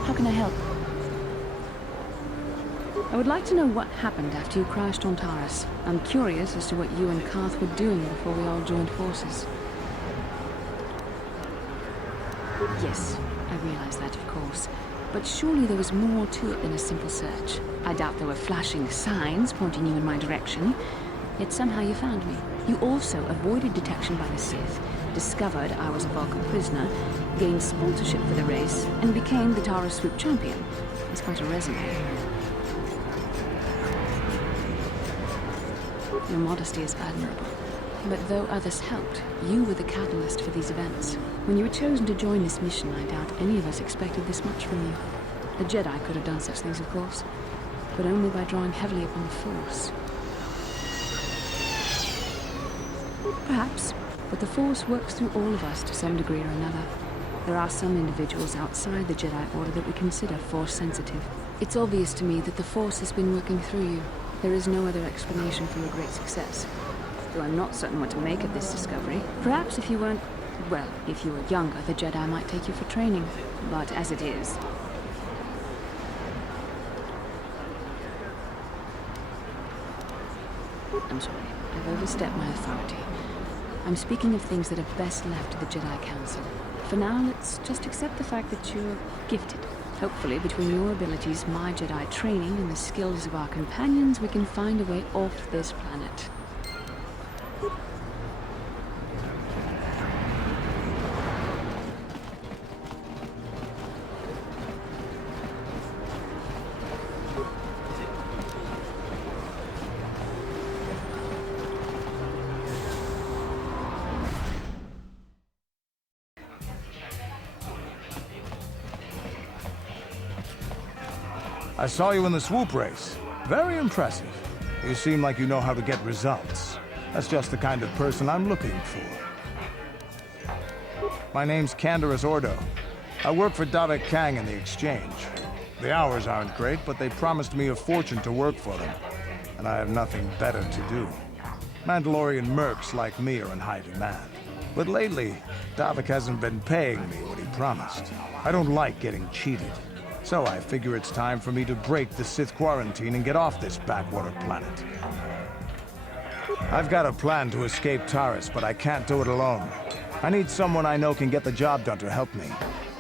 How can I help? I would like to know what happened after you crashed on Taurus. I'm curious as to what you and Carth were doing before we all joined forces. Yes, I realize that, of course. But surely there was more to it than a simple search. I doubt there were flashing signs pointing you in my direction. Yet somehow you found me. You also avoided detection by the Sith, discovered I was a Vulcan prisoner, gained sponsorship for the race, and became the Taurus Swoop champion. It's quite a resume. Your modesty is admirable. But though others helped, you were the catalyst for these events. When you were chosen to join this mission, I doubt any of us expected this much from you. A Jedi could have done such things, of course, but only by drawing heavily upon the Force. Perhaps, but the Force works through all of us to some degree or another. There are some individuals outside the Jedi Order that we consider Force-sensitive. It's obvious to me that the Force has been working through you. There is no other explanation for your great success. Though I'm not certain what to make of this discovery. Perhaps if you weren't... well, if you were younger, the Jedi might take you for training. But as it is... I'm sorry. I've overstepped my authority. I'm speaking of things that are best left to the Jedi Council. For now, let's just accept the fact that you're gifted. Hopefully, between your abilities, my Jedi training, and the skills of our companions, we can find a way off this planet. I saw you in the swoop race. Very impressive. You seem like you know how to get results. That's just the kind of person I'm looking for. My name's Canderous Ordo. I work for Davik Kang in the Exchange. The hours aren't great, but they promised me a fortune to work for them. And I have nothing better to do. Mandalorian mercs like me are in high demand. But lately, Davik hasn't been paying me what he promised. I don't like getting cheated. So I figure it's time for me to break the Sith quarantine and get off this backwater planet. I've got a plan to escape Taurus, but I can't do it alone. I need someone I know can get the job done to help me.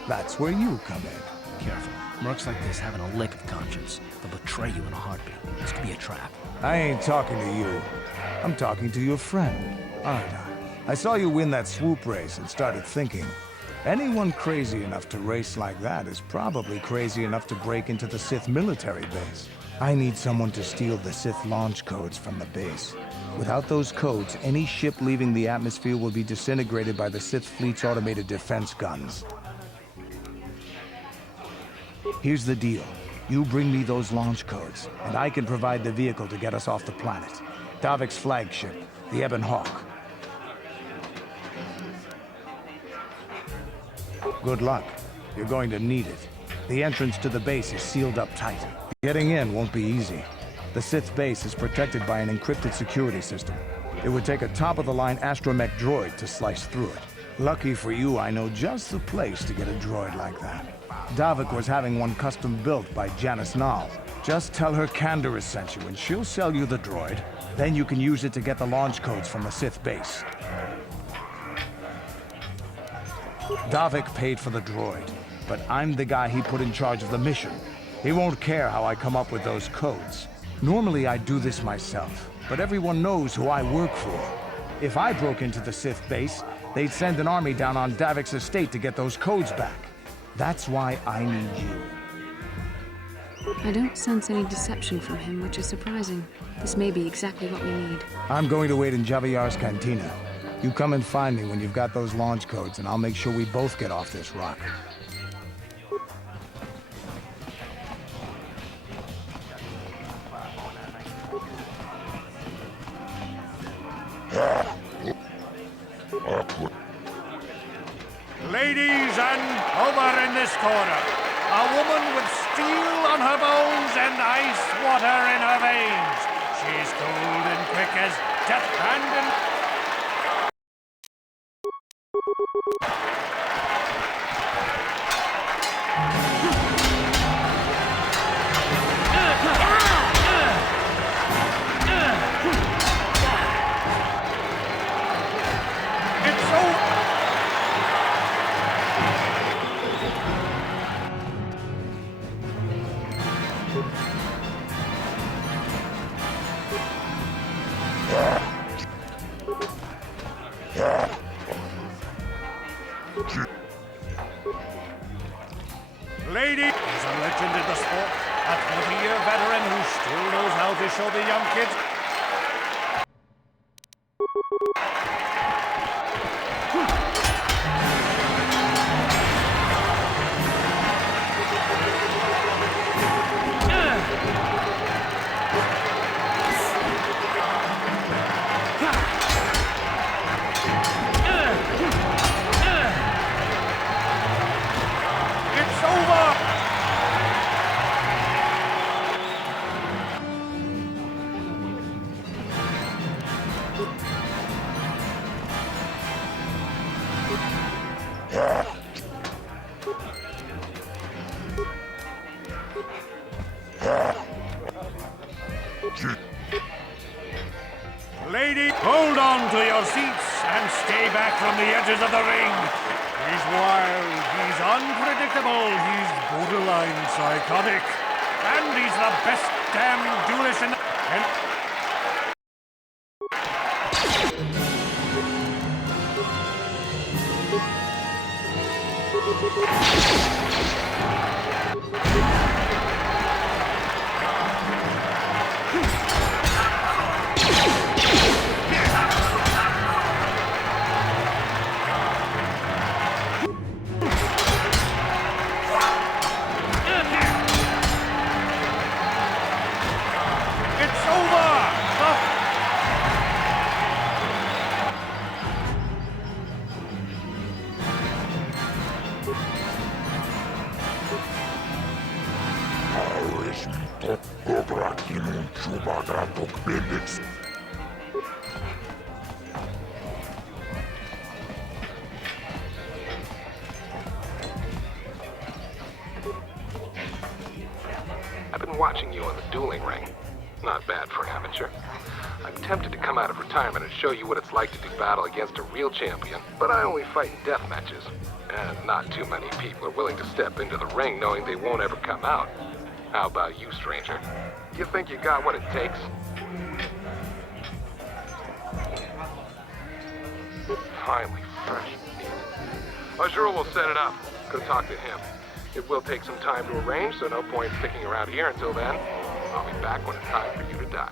That's where you come in. Careful. Mercs like this haven't a lick of conscience. They'll betray you in a heartbeat. This could be a trap. I ain't talking to you. I'm talking to your friend, aren't I? I saw you win that swoop race and started thinking, anyone crazy enough to race like that is probably crazy enough to break into the Sith military base. I need someone to steal the Sith launch codes from the base. Without those codes, any ship leaving the atmosphere will be disintegrated by the Sith fleet's automated defense guns. Here's the deal. You bring me those launch codes, and I can provide the vehicle to get us off the planet. Davik's flagship, the Ebon Hawk. Good luck. You're going to need it. The entrance to the base is sealed up tight. Getting in won't be easy. The Sith base is protected by an encrypted security system. It would take a top-of-the-line astromech droid to slice through it. Lucky for you, I know just the place to get a droid like that. Davik was having one custom built by Janice Nall. Just tell her Canderous sent you, and she'll sell you the droid. Then you can use it to get the launch codes from the Sith base. Davik paid for the droid, but I'm the guy he put in charge of the mission. He won't care how I come up with those codes. Normally I'd do this myself, but everyone knows who I work for. If I broke into the Sith base, they'd send an army down on Davik's estate to get those codes back. That's why I need you. I don't sense any deception from him, which is surprising. This may be exactly what we need. I'm going to wait in Javiar's cantina. You come and find me when you've got those launch codes, and I'll make sure we both get off this rock. Ladies, and over in this corner, a woman with steel on her bones and ice water in her veins. She's cold and quick as death hand and... Lady is a legend in the sport, a 20-year veteran who still knows how to show the young kids. Lady, hold on to your seats and stay back from the edges of the ring. He's wild, he's unpredictable, he's borderline psychotic. And he's the best damn duelist in the... I've been watching you on the dueling ring. Not bad for an amateur. I'm tempted to come out of retirement and show you what it's like to do battle against a real champion, but I only fight in death matches. And not too many people are willing to step into the ring knowing they won't ever come out. How about you, stranger? You think you got what it takes? Finally, fresh meat. Azura will set it up. Go talk to him. It will take some time to arrange, so no point sticking around here until then. I'll be back when it's time for you to die.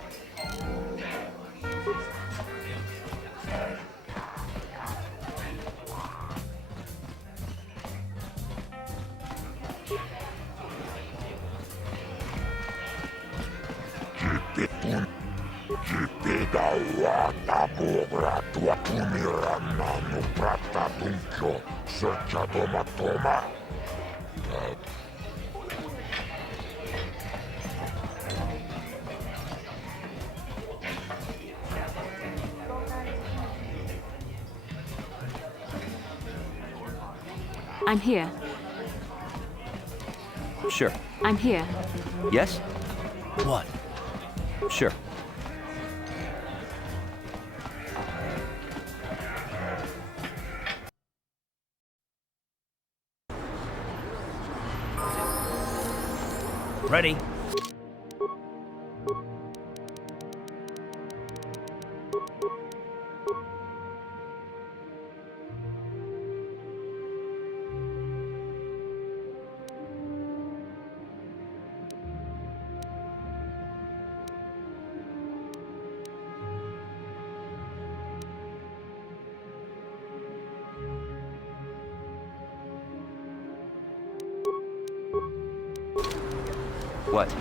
I'm here. Sure. I'm here. Yes? What? Sure. Ready? What?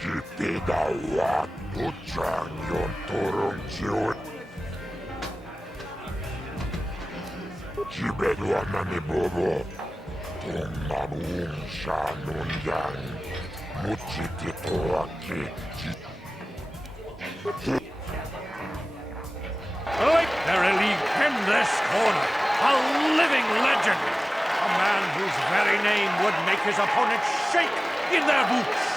Kipidaya tuchang yon turong chiwe. Chibedwa nani bobo. Tung mamung shanun yang. Muchiti toaki. Victorily in this corner, a living legend. A man whose very name would make his opponents shake in their boots.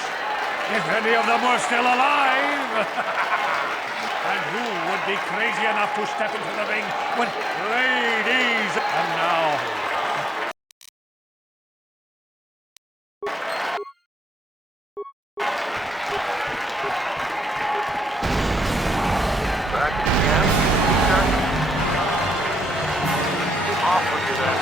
If any of them were still alive. And who would be crazy enough to step into the ring when ladies... And now... Back again? Off with you then.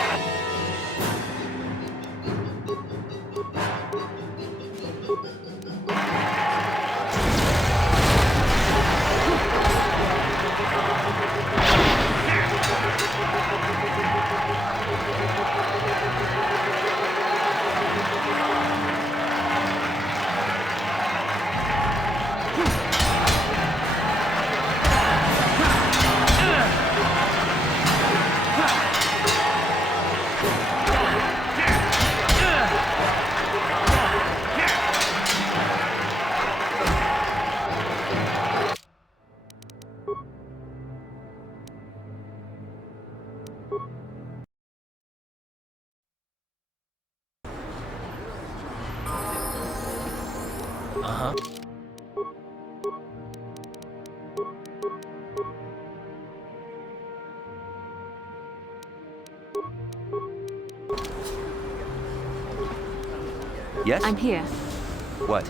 Uh-huh. Yes? I'm here. What?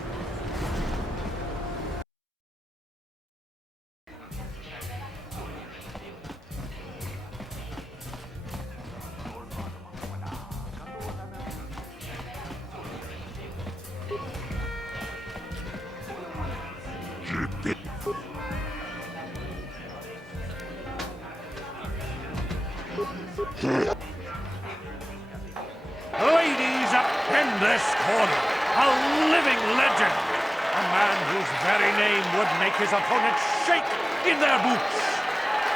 Ladies, in this corner, a living legend. A man whose very name would make his opponents shake in their boots.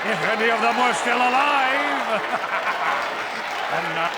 If any of them were still alive. And now...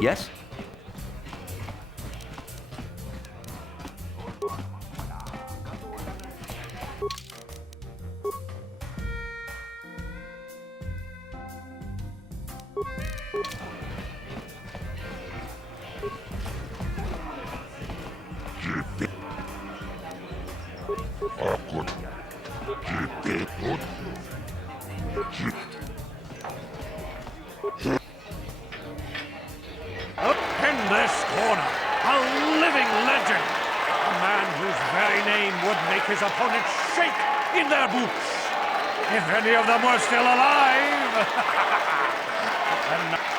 Yes? Up in this corner, a living legend. A man whose very name would make his opponents shake in their boots. If any of them were still alive. And now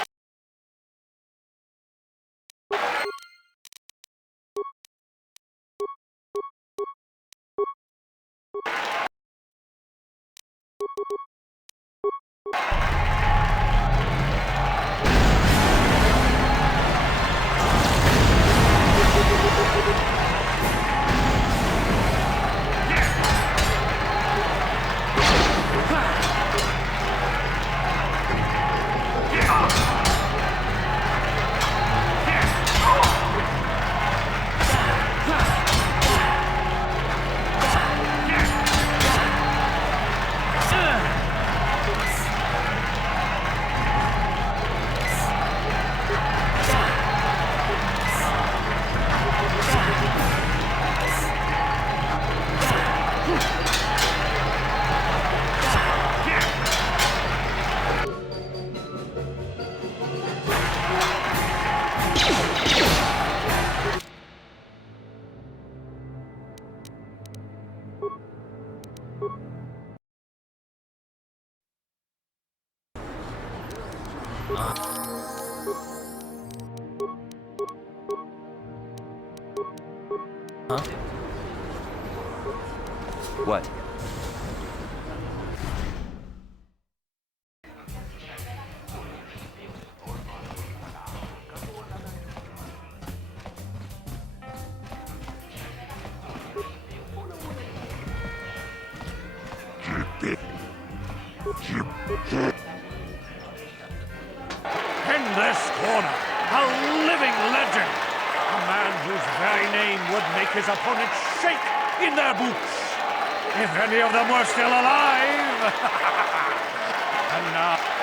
Huh? What? in this corner, a living legend. A man whose very name would make his opponents shake in their boots. If any of them were still alive. And now...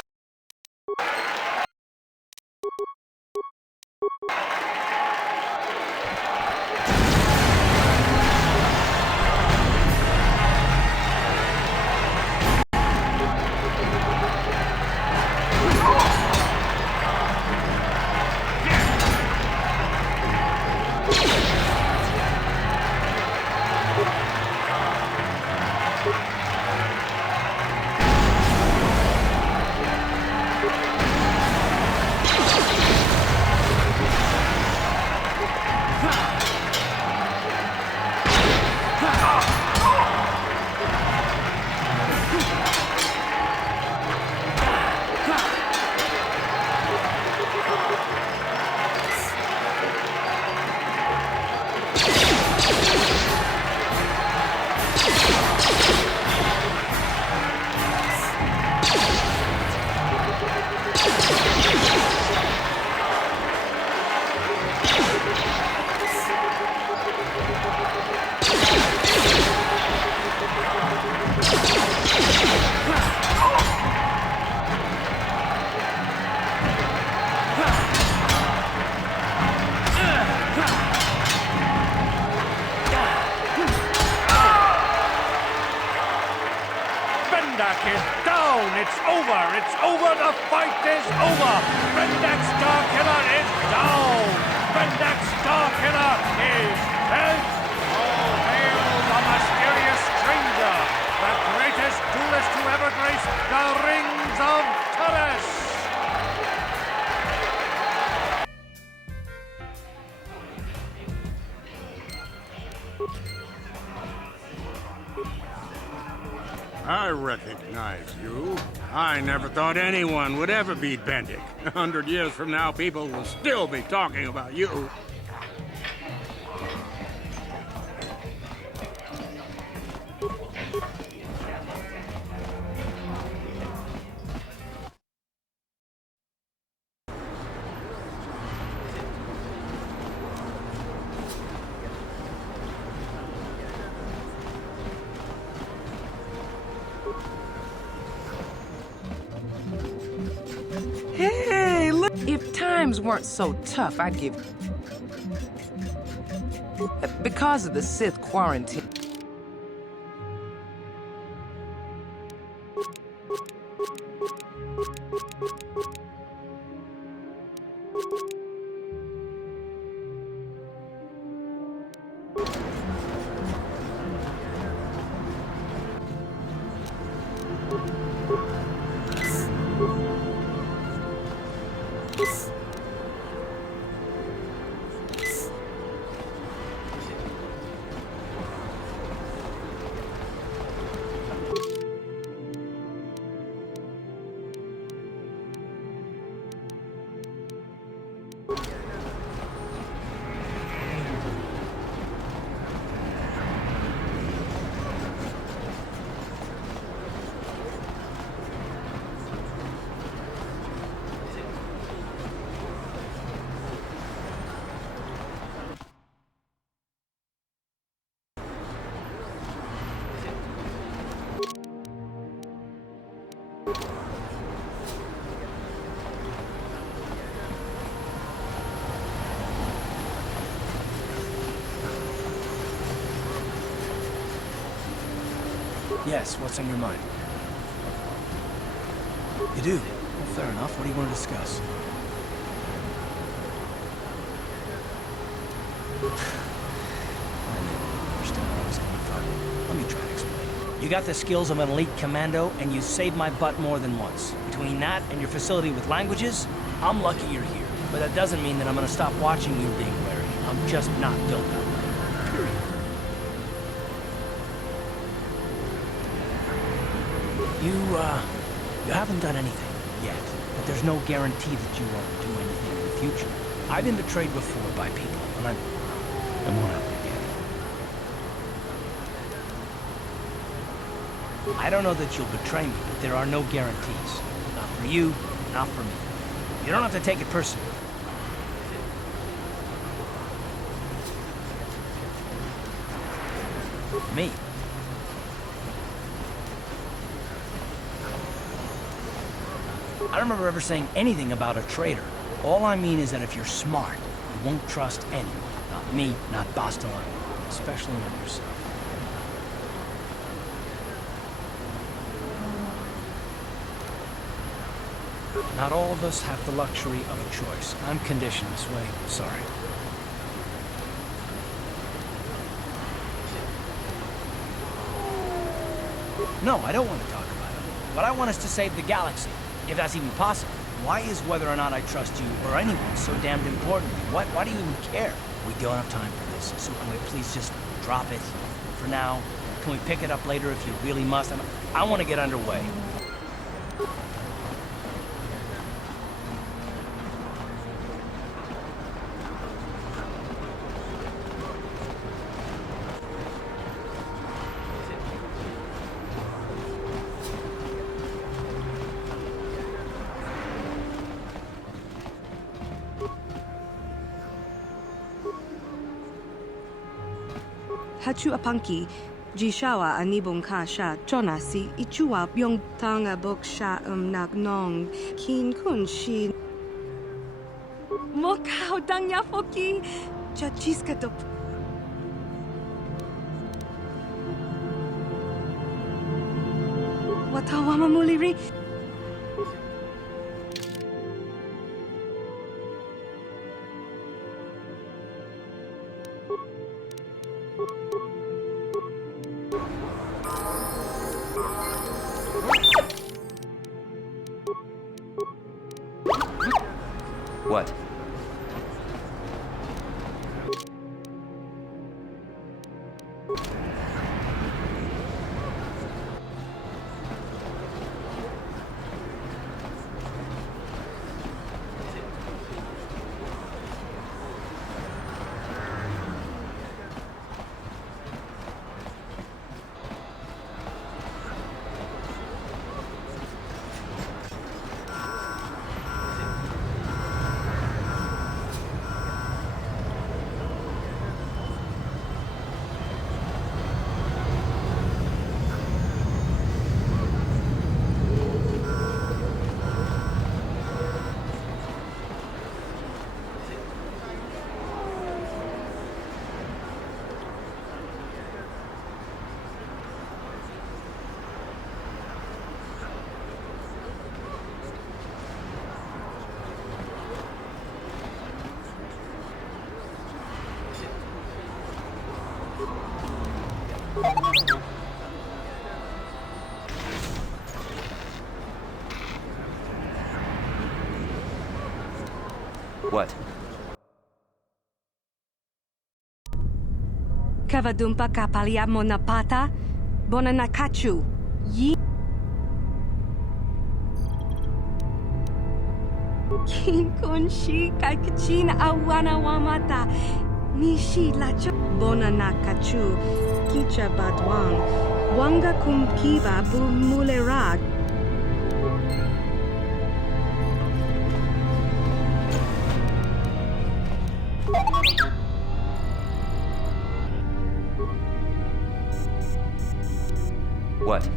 Brendak is down! It's over! It's over! The fight is over! Brendak Starkiller is down! Brendak Starkiller is dead! Oh, hail the mysterious stranger! The greatest duelist to ever grace the rings of Taurus! recognize you. I never thought anyone would ever beat Bendik. 100 years from now, people will still be talking about you. Hey, look! If times weren't so tough, I'd give... Because of the Sith quarantine... Yes, what's on your mind? You do? Well, fair enough. What do you want to discuss? I didn't understand where I was coming from. Let me try to explain. You got the skills of an elite commando, and you saved my butt more than once. Between that and your facility with languages, I'm lucky you're here. But that doesn't mean that I'm gonna stop watching you being wary. I'm just not built that way. Period. You haven't done anything yet, but there's no guarantee that you won't do anything in the future. I've been betrayed before by people, and I won't happen again. I don't know that you'll betray me, but there are no guarantees. Not for you, not for me. You don't have to take it personally. Me. I don't remember ever saying anything about a traitor. All I mean is that if you're smart, you won't trust anyone. Not me, not Bastila, especially not yourself. Not all of us have the luxury of a choice. I'm conditioned this way. Sorry. No, I don't want to talk about it. What I want is to save the galaxy. If that's even possible. Why is whether or not I trust you or anyone so damned important? Why do you even care? We don't have time for this, so can we please just drop it for now? Can we pick it up later if you really must? I want to get underway. Hachu apanki, Jishawa anibong ka sha chonasi ichua byong tanga bok sha nagnong kin kun shi mokao dangya foki chachiska dop. Watawama muliri. What? What? Kavadumpa kapaliamo na pata, bonanakachu, yi. Kinkonshi kaikachina awana wamata, nishi lacho, bonanakachu, kicha badwang, wanga kumkiva bumulerag. What?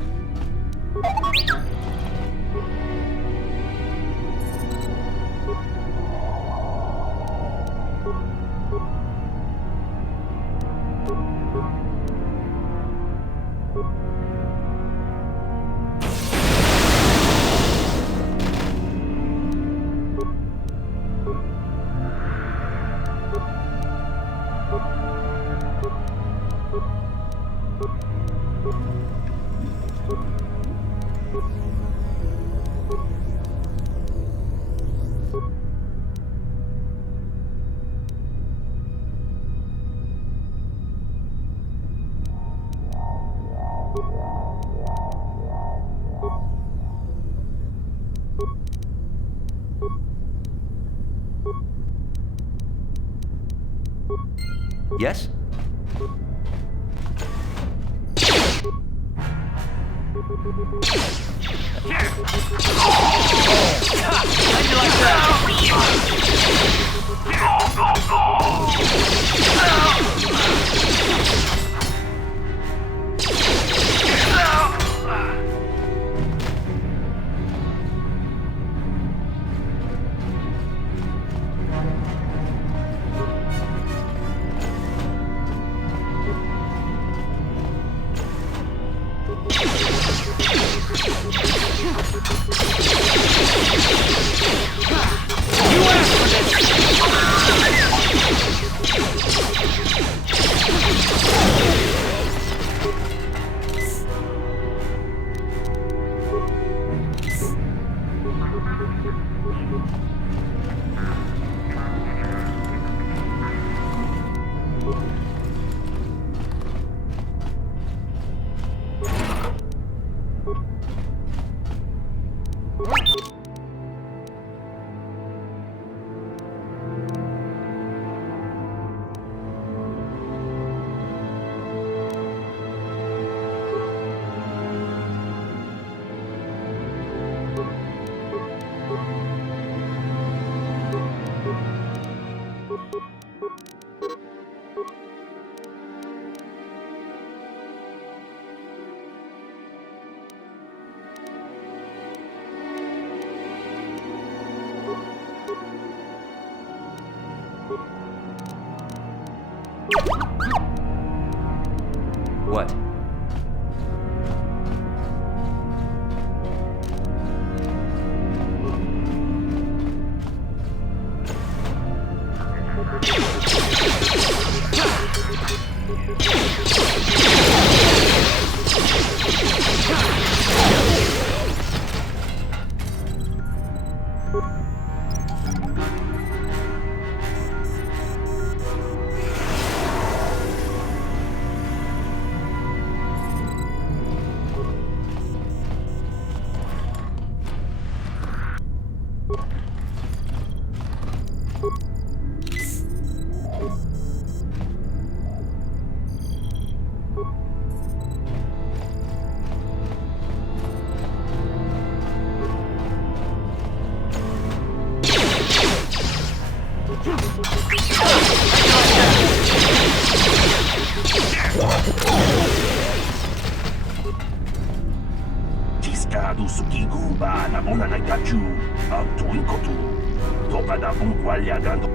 Yes? What? Tiscado sukiguba na bona na gachu, tuinkotu, topada bunkwaliagando.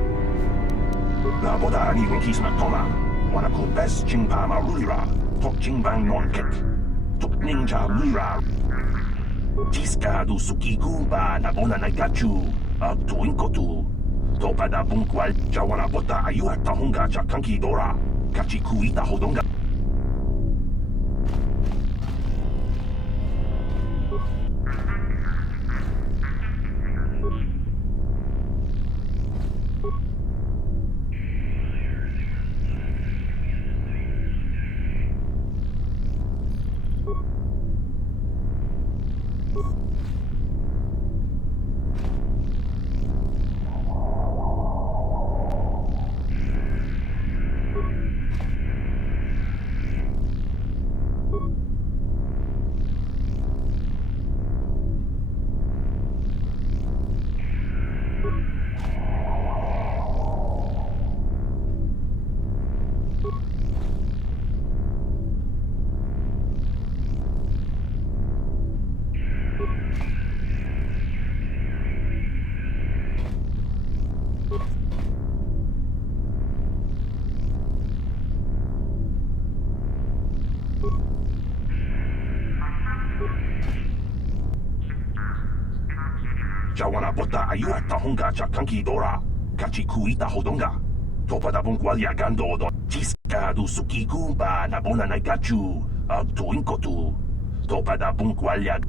La boda ni winkisma toma, wanaku best chingpa marulira, tok chingbang non-kek, tok ninja lira. Tiscado sukiguba na bona na gachu, tuinkotu, topada bunkwal jawana bota ayuha tahunga chakanki dora, kachikuita hodonga. Jawana bota ayuata honga chakanki dora. Kachi kuita hodonga. Topa da bungualia gando do. Jiska du suki kumba na bona na gachu. Tu inkotu. Topa da bungualia.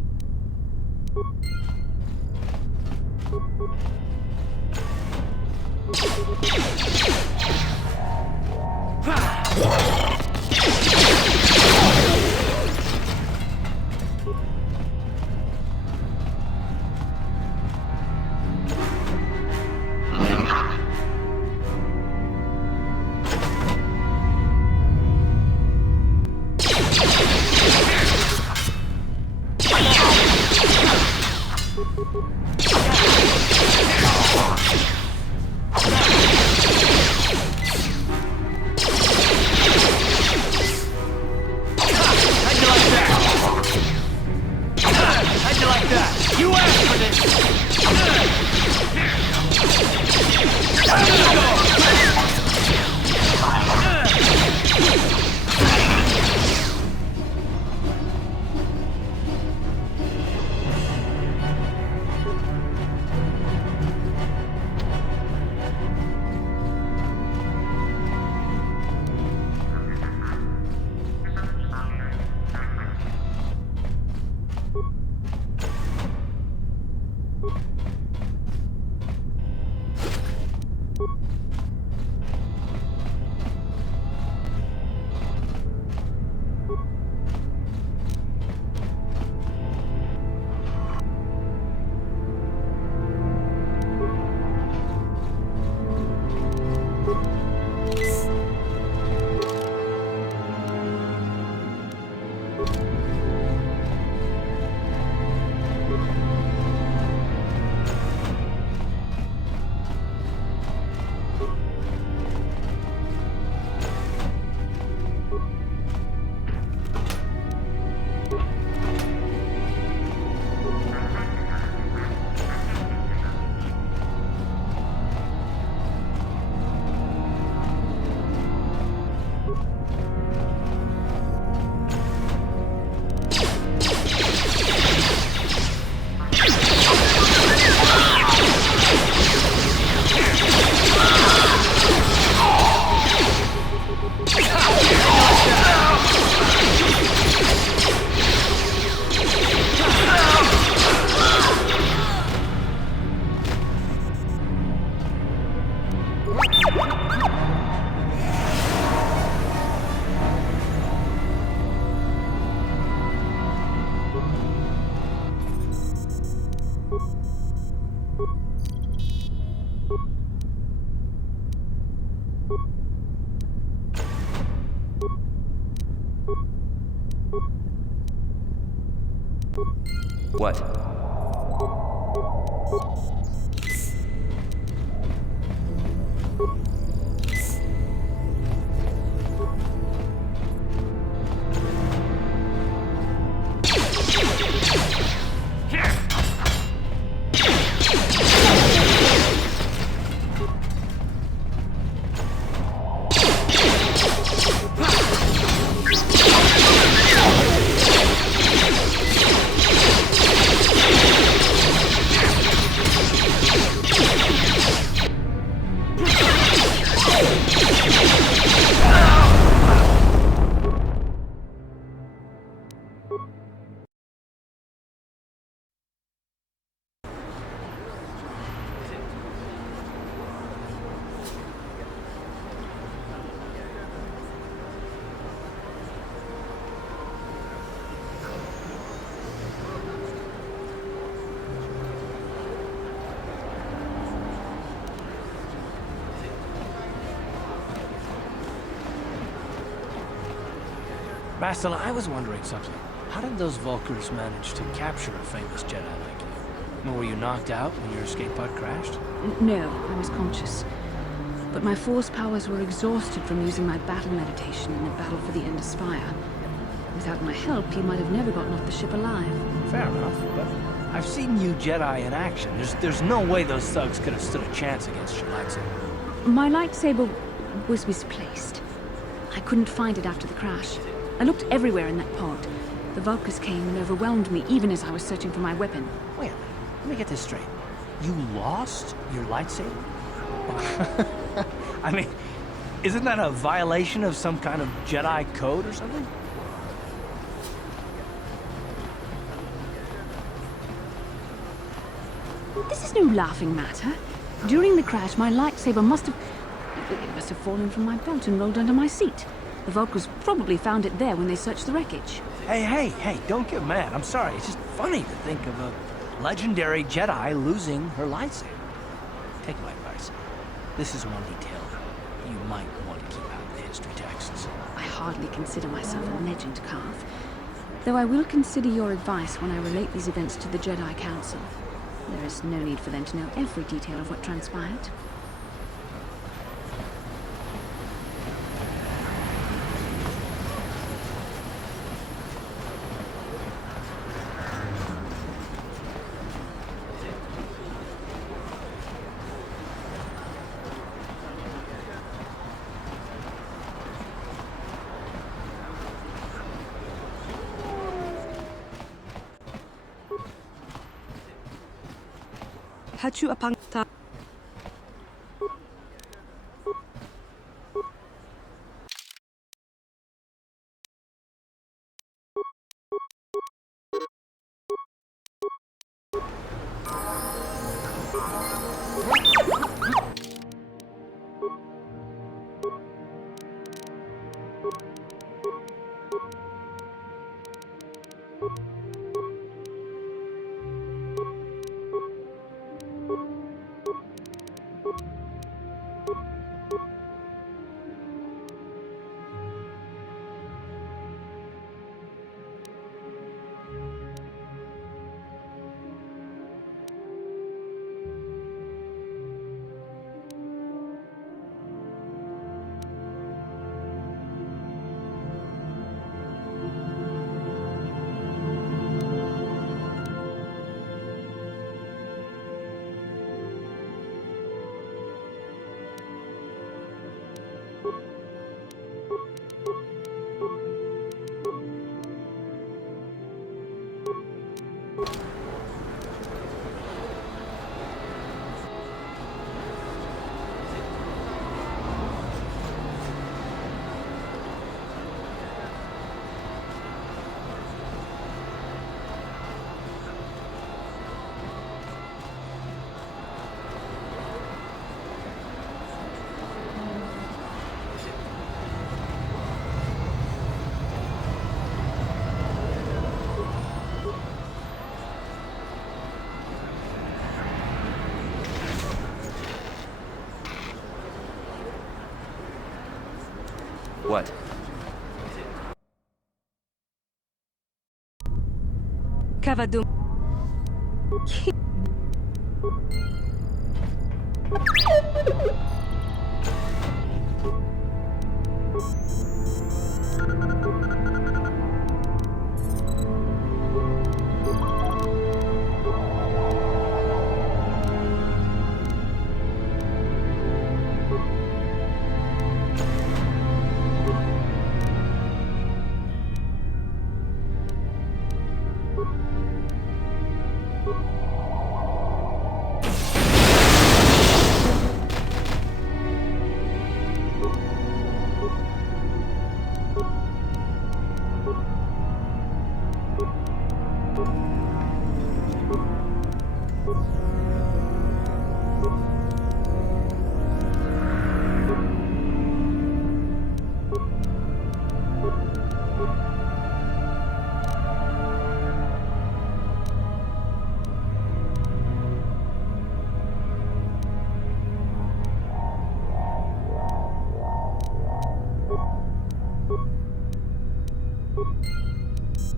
What? Bastila, I was wondering something. How did those Vulkars manage to capture a famous Jedi like you? Were you knocked out when your escape pod crashed? No, I was conscious. But my force powers were exhausted from using my battle meditation in the battle for the Ender Spire. Without my help, he might have never gotten off the ship alive. Fair enough, but I've seen you Jedi in action. There's no way those thugs could have stood a chance against your lightsaber. My lightsaber was misplaced. I couldn't find it after the crash. I looked everywhere in that pod. The Vulkars came and overwhelmed me even as I was searching for my weapon. Wait a minute. Let me get this straight. You lost your lightsaber? I mean, isn't that a violation of some kind of Jedi code or something? This is no laughing matter. During the crash, my lightsaber must have fallen from my belt and rolled under my seat. The Vulkars probably found it there when they searched the wreckage. Hey, don't get mad. I'm sorry. It's just funny to think of a legendary Jedi losing her lightsaber. Take my advice. This is one detail you might want to keep out of the history texts. I hardly consider myself a legend, Carth. Though I will consider your advice when I relate these events to the Jedi Council. There is no need for them to know every detail of what transpired. Hachu apangta. What? Cavadum.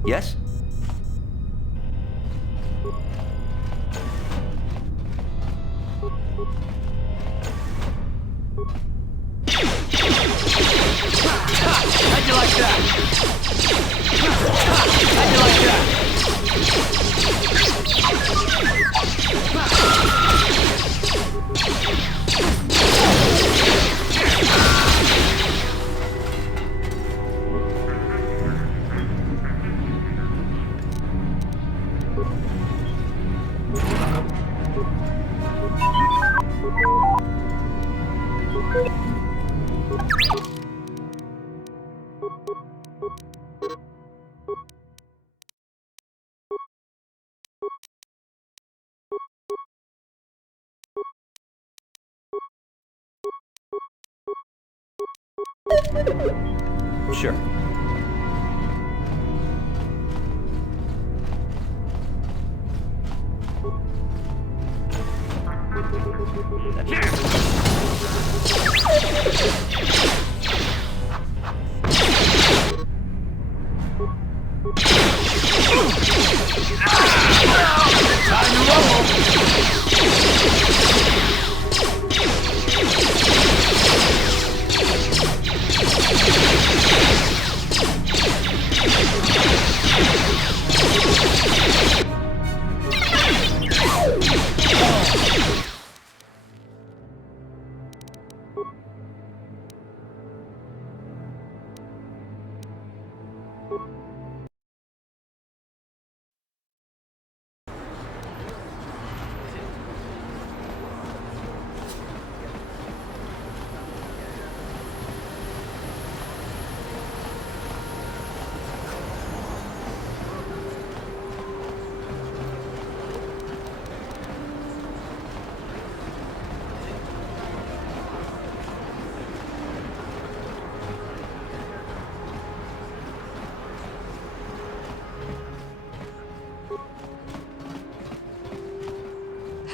Yes? How'd you like that? How'd you like that? Sure.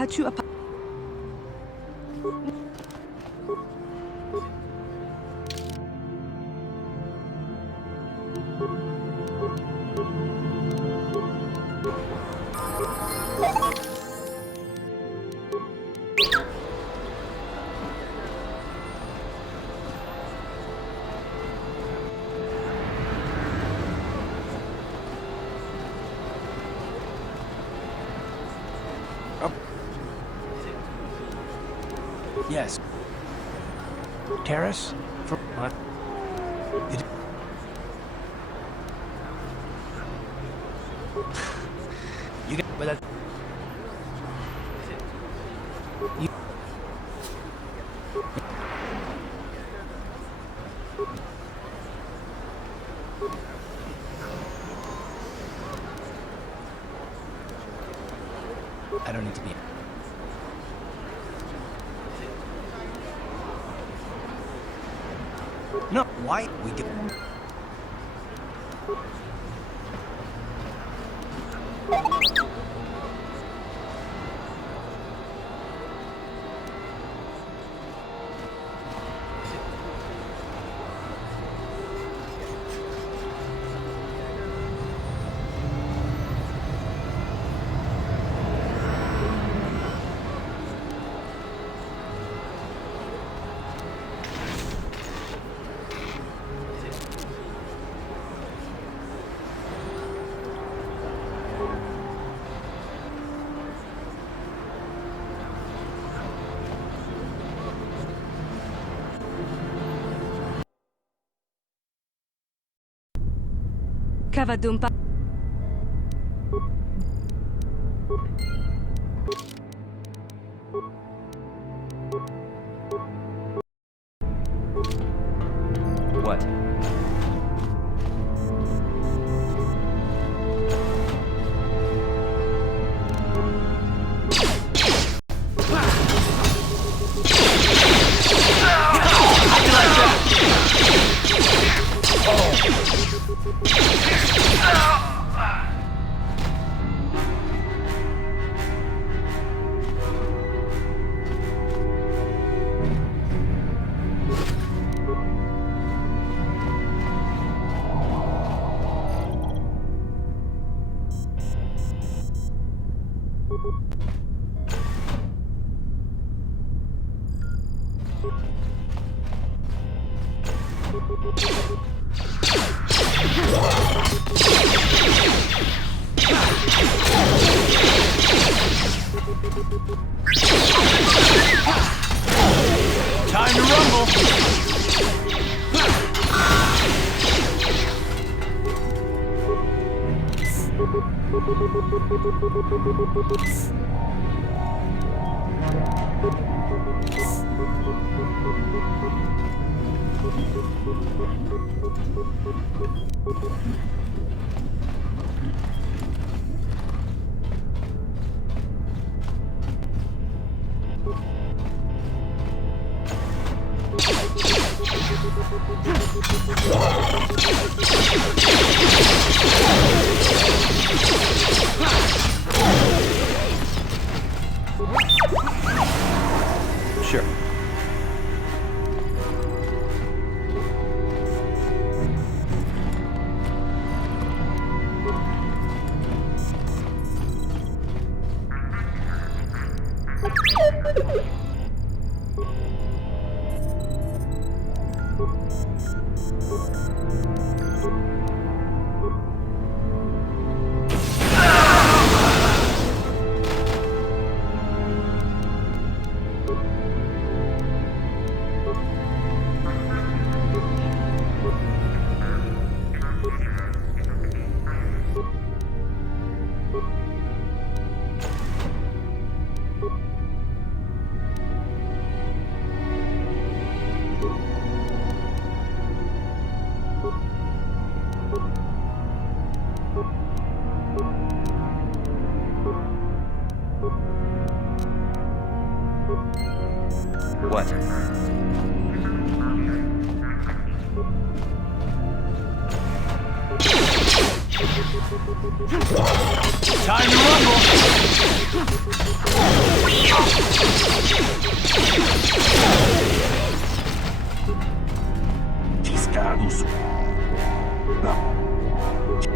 Hachu apa? Yes. Terrace? For what? You get with that. You. I don't need to be. No, why we get? Kavadumpa. What? Time to rumble! Sure. What? Time to rumble! Discados. No.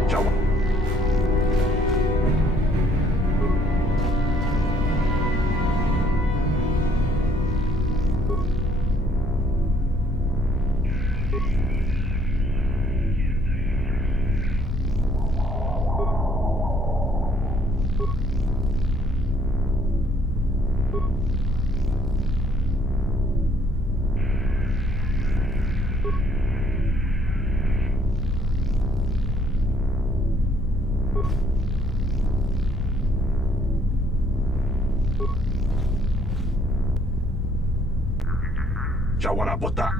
Ciao. Jawana bota.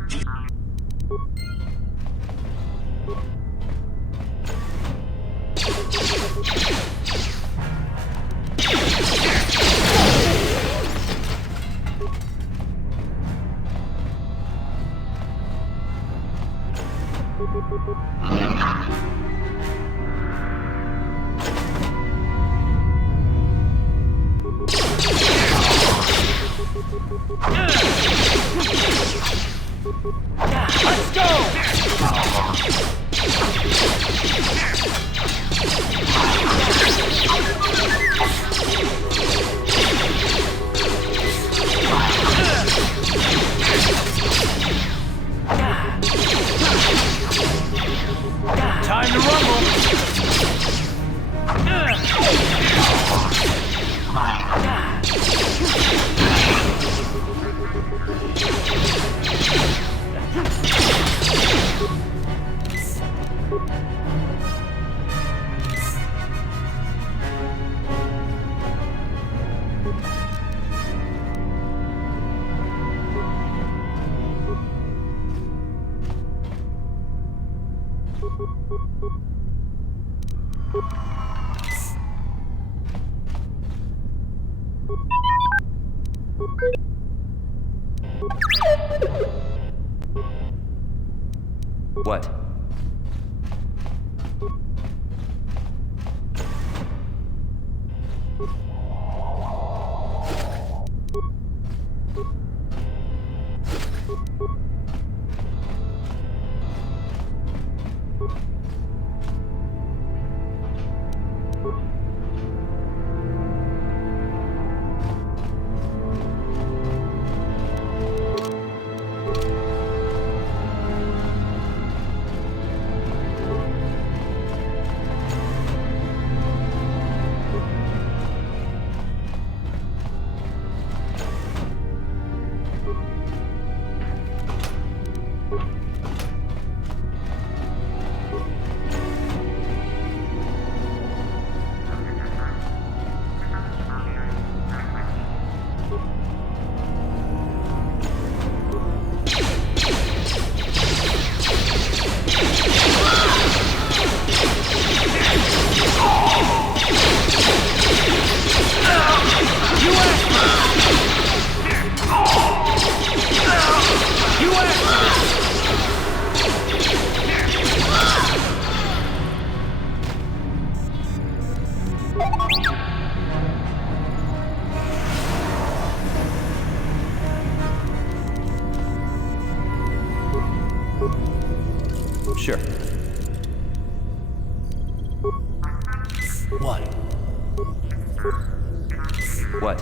Let's go! Time to rumble! What? Sure. What? What?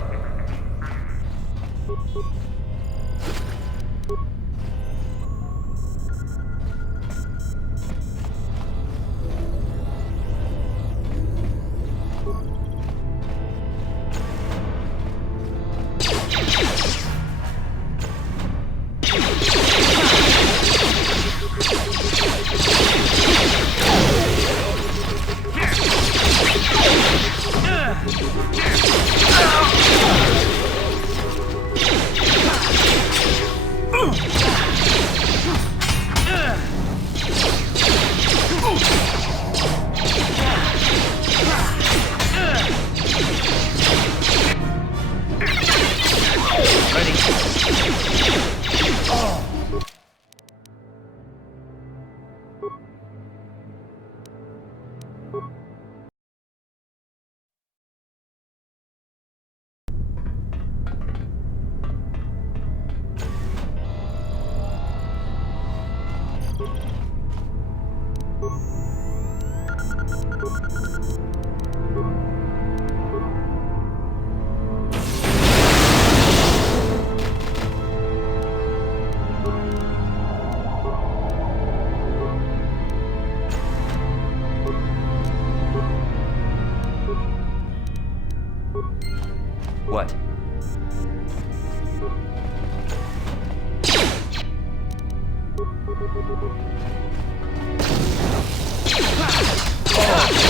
What?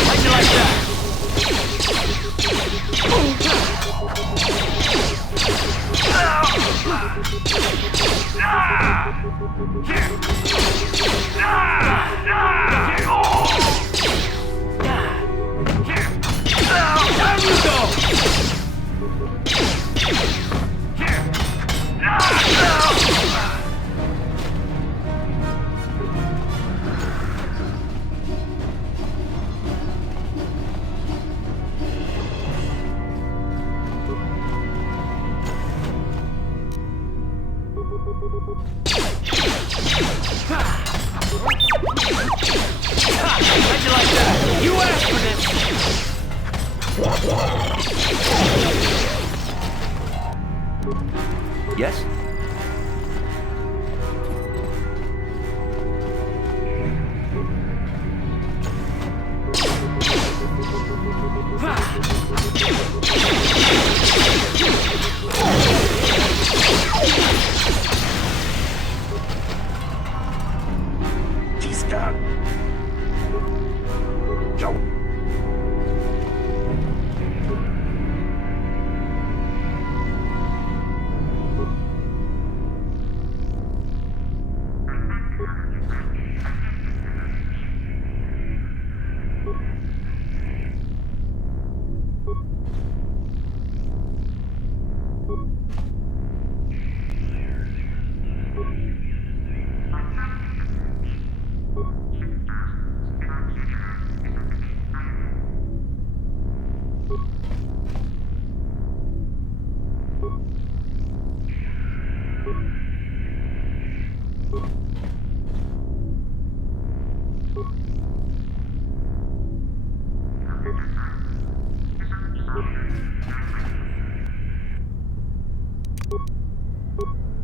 How'd you like that? Down you go! How'd you like that? You asked for this! Yes? Tiskan. Ciao.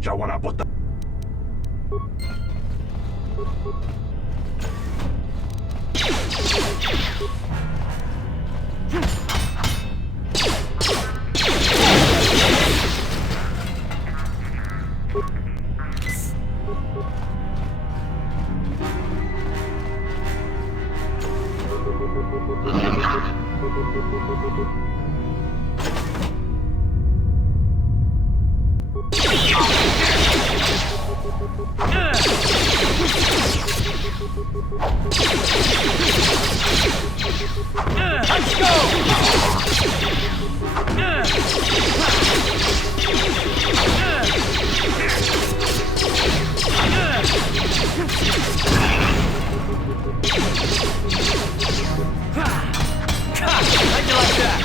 Jawana bota. Let's go! How'd you like that?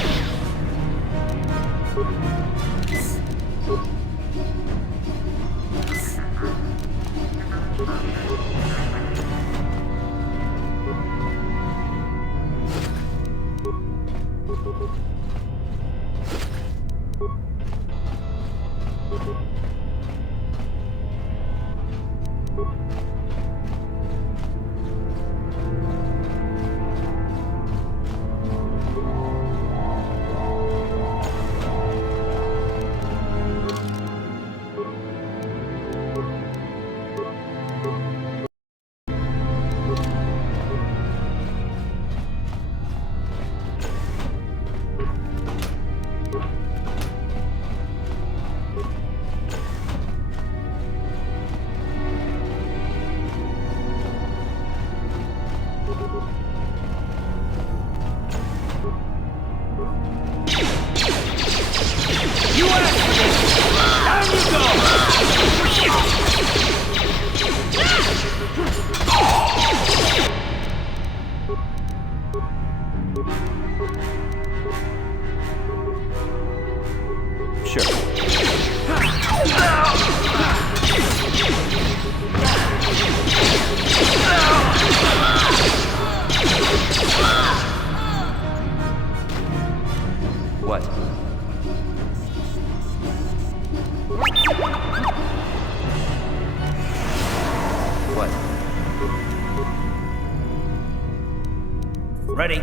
Ready?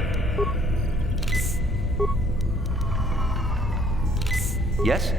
Yes?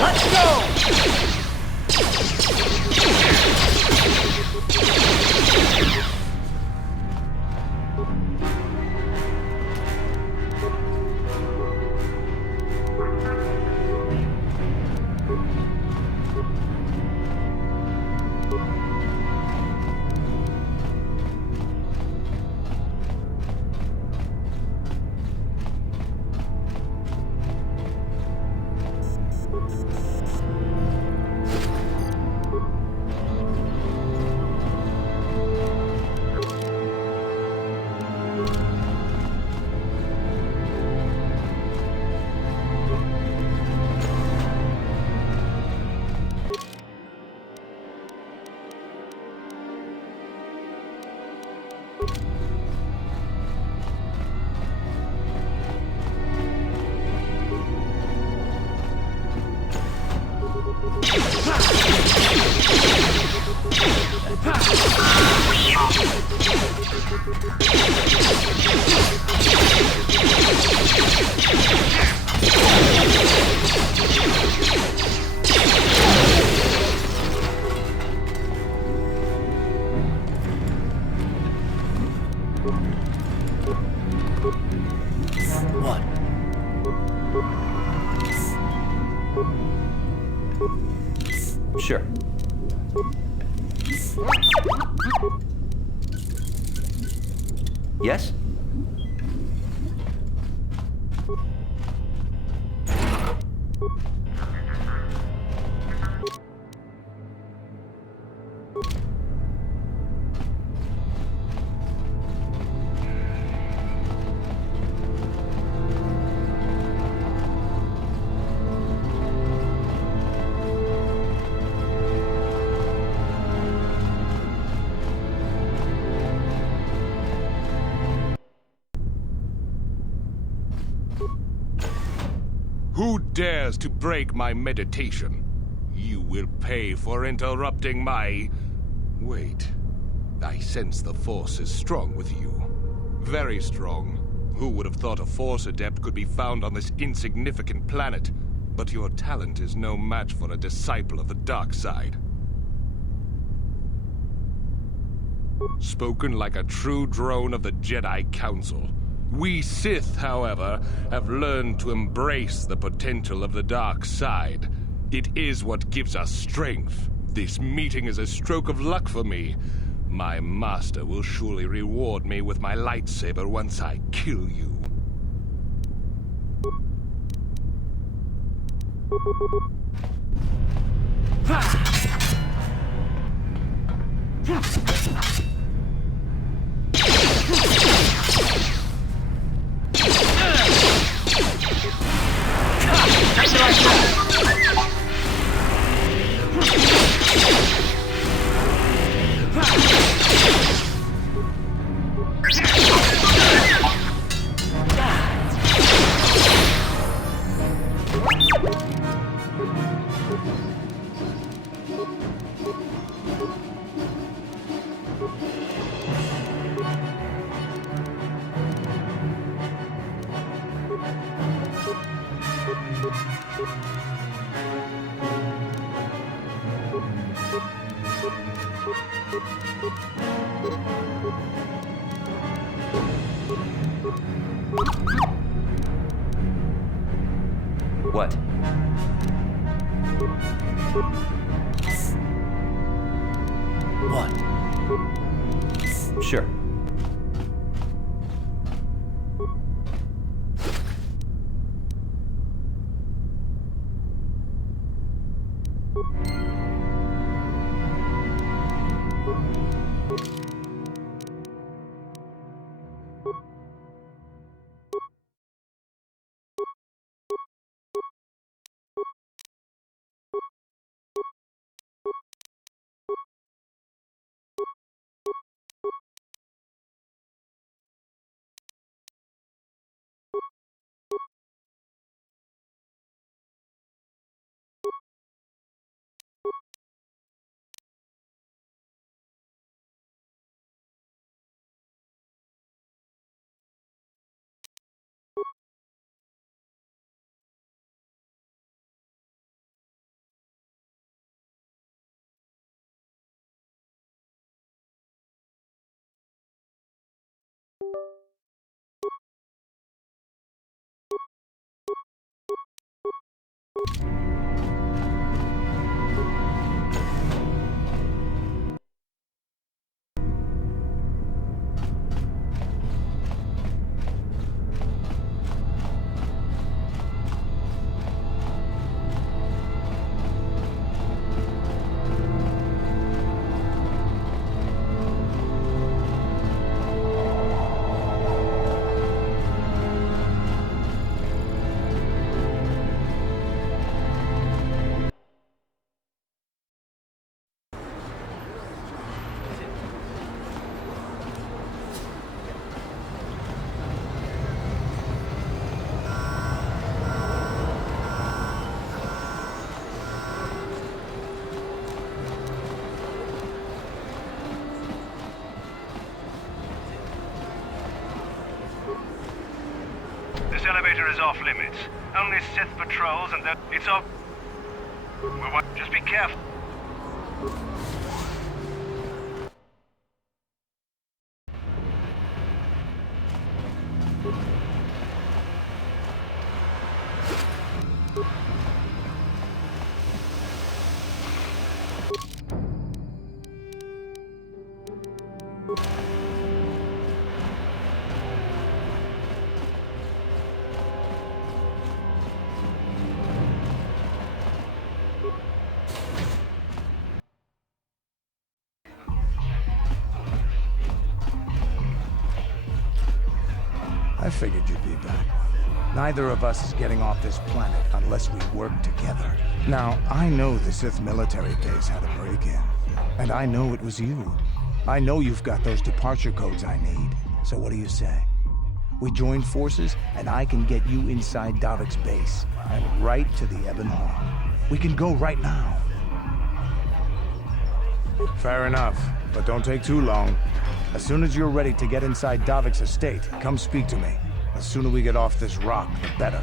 Let's go! What? Sure. Yes? Who dares to break my meditation? You will pay for interrupting my... Wait. I sense the Force is strong with you. Very strong. Who would have thought a Force adept could be found on this insignificant planet? But your talent is no match for a disciple of the dark side. Spoken like a true drone of the Jedi Council. We Sith, however, have learned to embrace the potential of the dark side. It is what gives us strength. This meeting is a stroke of luck for me. My master will surely reward me with my lightsaber once I kill you. What? What? Sure. This elevator is off limits. Only Sith patrols and it's off. Well, just be careful. figured you'd be back. Neither of us is getting off this planet unless we work together. Now, I know the Sith military base had a break-in. And I know it was you. I know you've got those departure codes I need. So what do you say? We join forces, and I can get you inside Davik's base, and right to the Ebon Hall. We can go right now. Fair enough, but don't take too long. As soon as you're ready to get inside Davik's estate, come speak to me. The sooner we get off this rock, the better.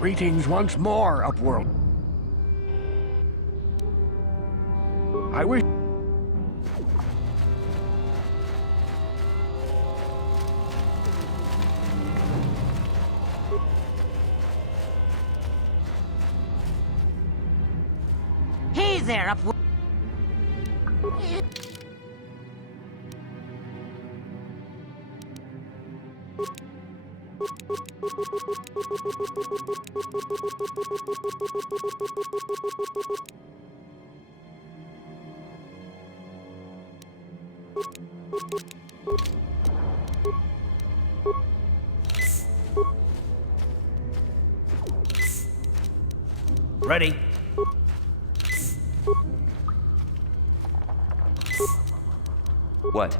Greetings once more, Upworld. I wish... Hey there, Upworld. Ready? What?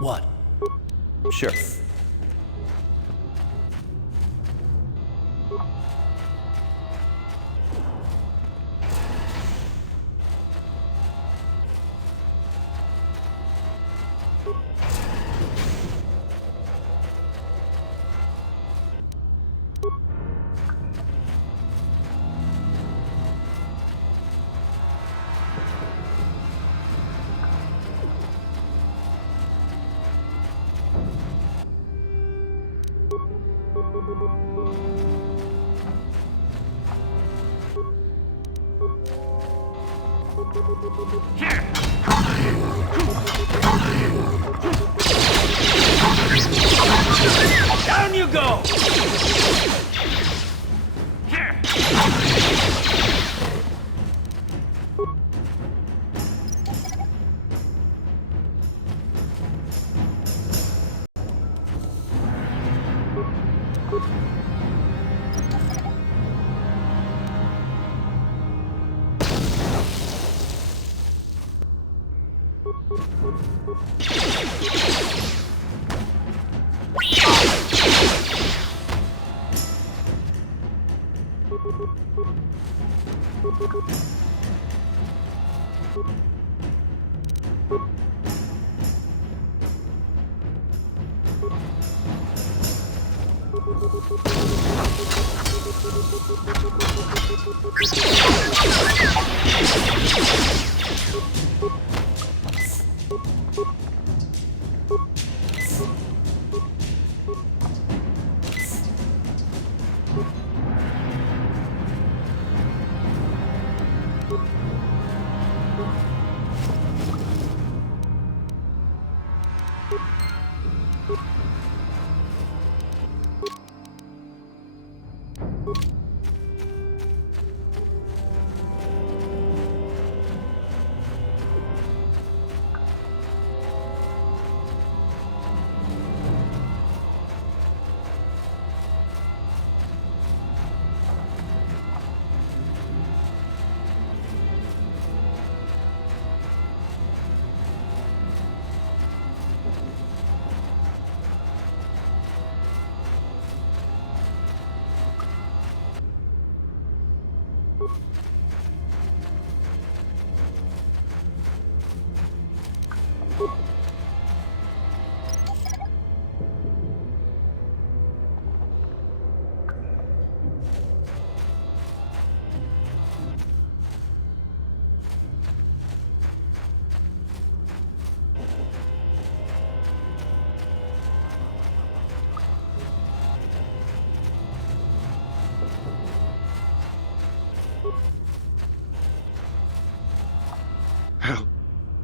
What? Sure. Down you go!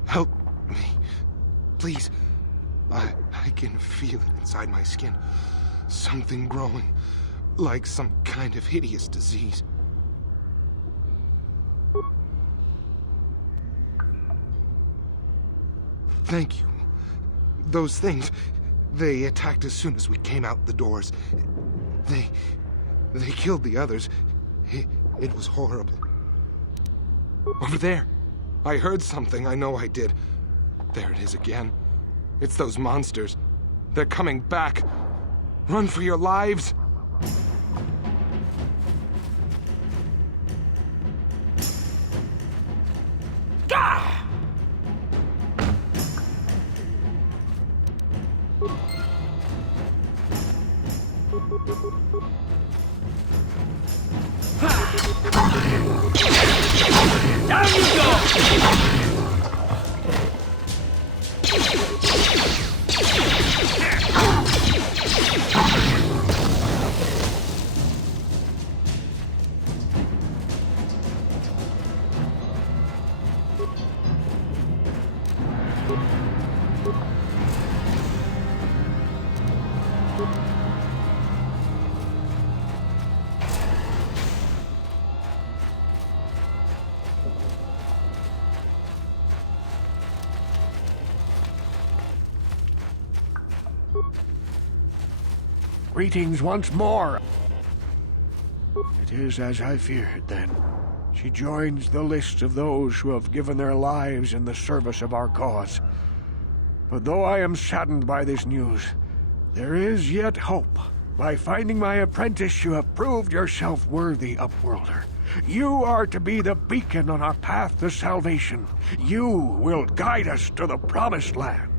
Help me. Please. I can feel it inside my skin. Something growing. Like some kind of hideous disease. Thank you. Those things, they attacked as soon as we came out the doors. They killed the others. It was horrible. Over there. I heard something, I know I did. There it is again. It's those monsters. They're coming back. Run for your lives! Gah! Down you go! Greetings once more. It is as I feared, then. She joins the list of those who have given their lives in the service of our cause. But though I am saddened by this news, there is yet hope. By finding my apprentice, you have proved yourself worthy, Upworlder. You are to be the beacon on our path to salvation. You will guide us to the Promised Land.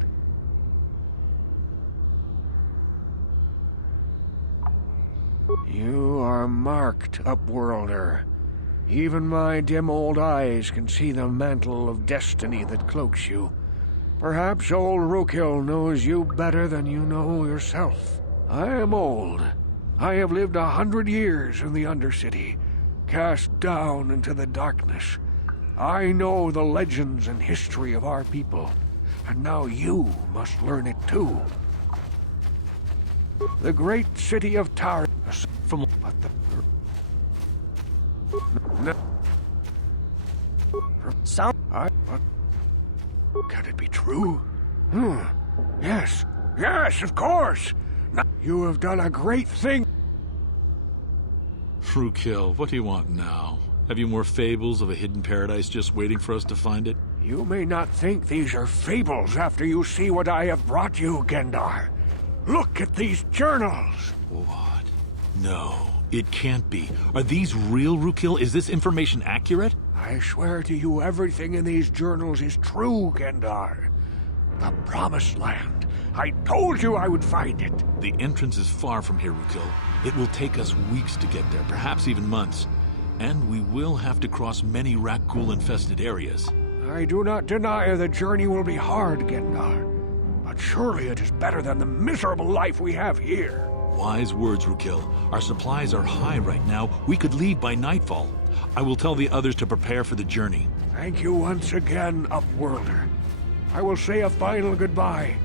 You are marked, Upworlder. Even my dim old eyes can see the mantle of destiny that cloaks you. Perhaps old Rookhill knows you better than you know yourself. I am old. I have lived 100 years in the Undercity, cast down into the darkness. I know the legends and history of our people, and now you must learn it too. The great city of Tar... From what the... Sound... What? Can it be true? Yes. Yes, of course! You have done a great thing! Rookhill, what do you want now? Have you more fables of a hidden paradise just waiting for us to find it? You may not think these are fables after you see what I have brought you, Gendar. Look at these journals! What? No, it can't be. Are these real, Rookhill? Is this information accurate? I swear to you everything in these journals is true, Gendar. The Promised Land. I told you I would find it. The entrance is far from here, Rukil. It will take us weeks to get there, perhaps even months. And we will have to cross many Rakghoul-infested areas. I do not deny the journey will be hard, Gengar. But surely it is better than the miserable life we have here. Wise words, Rukil. Our supplies are high right now. We could leave by nightfall. I will tell the others to prepare for the journey. Thank you once again, Upworlder. I will say a final goodbye.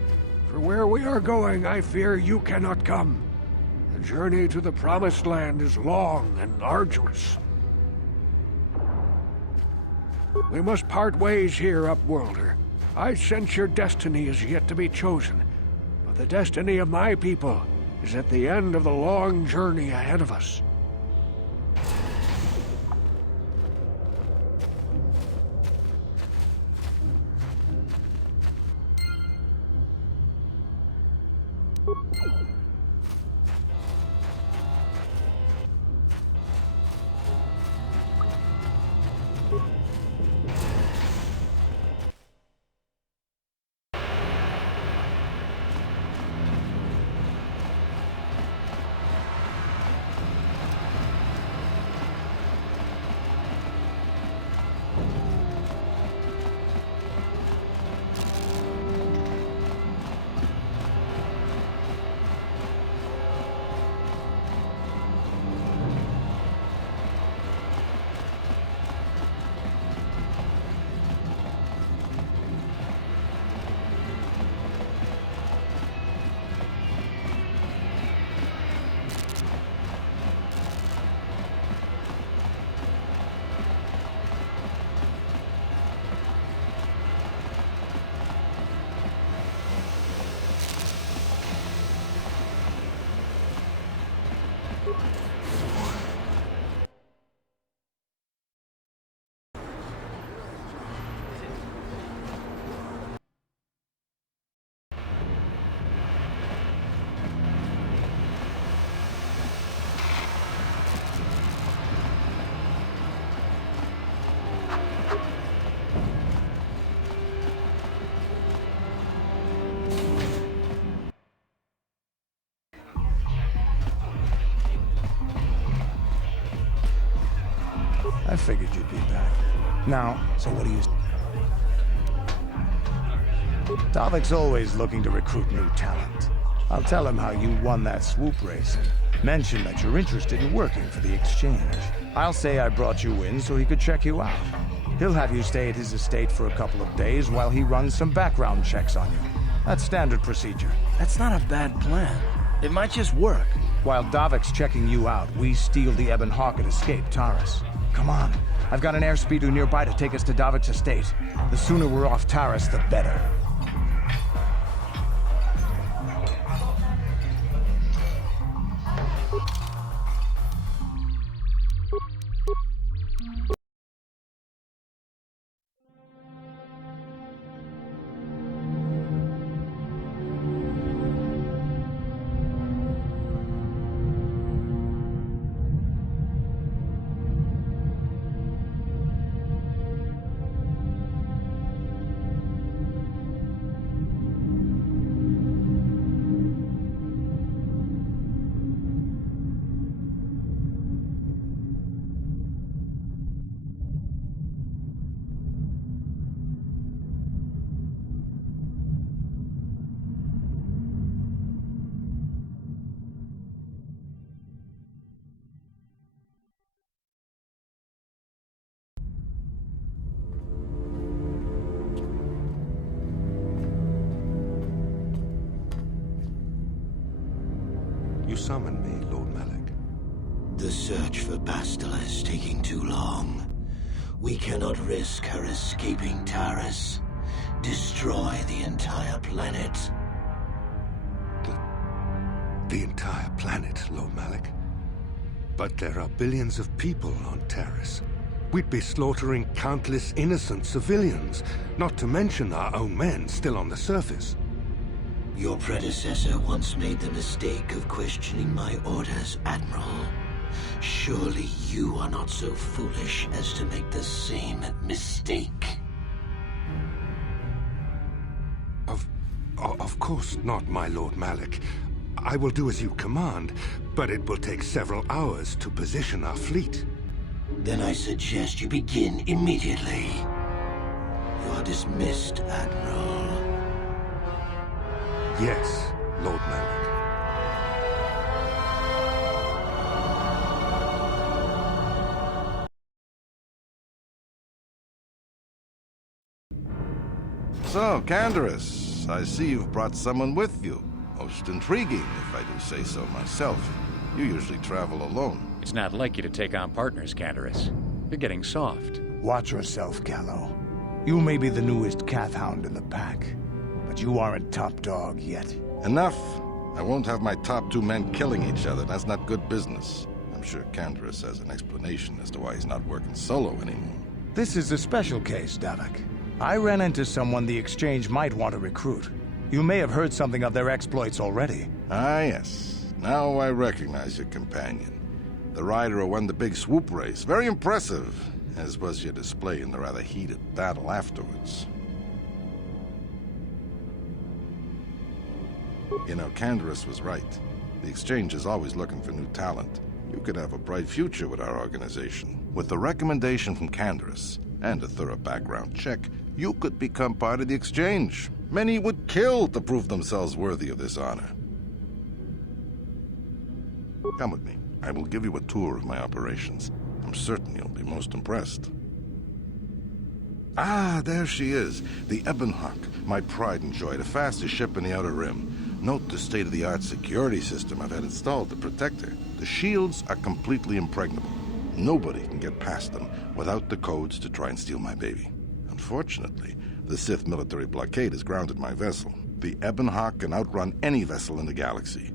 For where we are going, I fear you cannot come. The journey to the Promised Land is long and arduous. We must part ways here, Upworlder. I sense your destiny is yet to be chosen, but the destiny of my people is at the end of the long journey ahead of us. I figured you'd be back. Now, so what do you... Davik's always looking to recruit new talent. I'll tell him how you won that swoop race and mention that you're interested in working for the Exchange. I'll say I brought you in so he could check you out. He'll have you stay at his estate for a couple of days while he runs some background checks on you. That's standard procedure. That's not a bad plan. It might just work. While Davik's checking you out, we steal the Ebon Hawk and escape Taris. Come on. I've got an airspeeder nearby to take us to Davik's estate. The sooner we're off Taris, the better. You summoned me, Lord Malak. The search for Bastila is taking too long. We cannot risk her escaping Taris. Destroy the entire planet. The entire planet, Lord Malak. But there are billions of people on Taris. We'd be slaughtering countless innocent civilians, not to mention our own men still on the surface. Your predecessor once made the mistake of questioning my orders, Admiral. Surely you are not so foolish as to make the same mistake. Of Of course not, my Lord Malik. I will do as you command, but it will take several hours to position our fleet. Then I suggest you begin immediately. You are dismissed, Admiral. Yes, Lord Malik. So, Canderous, I see you've brought someone with you. Most intriguing, if I do say so myself. You usually travel alone. It's not like you to take on partners, Canderous. You're getting soft. Watch yourself, Callow. You may be the newest Cathhound in the pack, but you aren't top dog yet. Enough! I won't have my top 2 men killing each other. That's not good business. I'm sure Canderous has an explanation as to why he's not working solo anymore. This is a special case, Davik. I ran into someone the Exchange might want to recruit. You may have heard something of their exploits already. Ah, yes. Now I recognize your companion. The rider who won the big swoop race. Very impressive, as was your display in the rather heated battle afterwards. You know, Canderous was right. The Exchange is always looking for new talent. You could have a bright future with our organization. With the recommendation from Canderous and a thorough background check, you could become part of the Exchange. Many would kill to prove themselves worthy of this honor. Come with me. I will give you a tour of my operations. I'm certain you'll be most impressed. Ah, there she is. The Ebonhawk, my pride and joy, the fastest ship in the Outer Rim. Note the state-of-the-art security system I've had installed to protect her. The shields are completely impregnable. Nobody can get past them without the codes to try and steal my baby. Unfortunately, the Sith military blockade has grounded my vessel. The Ebonhawk can outrun any vessel in the galaxy.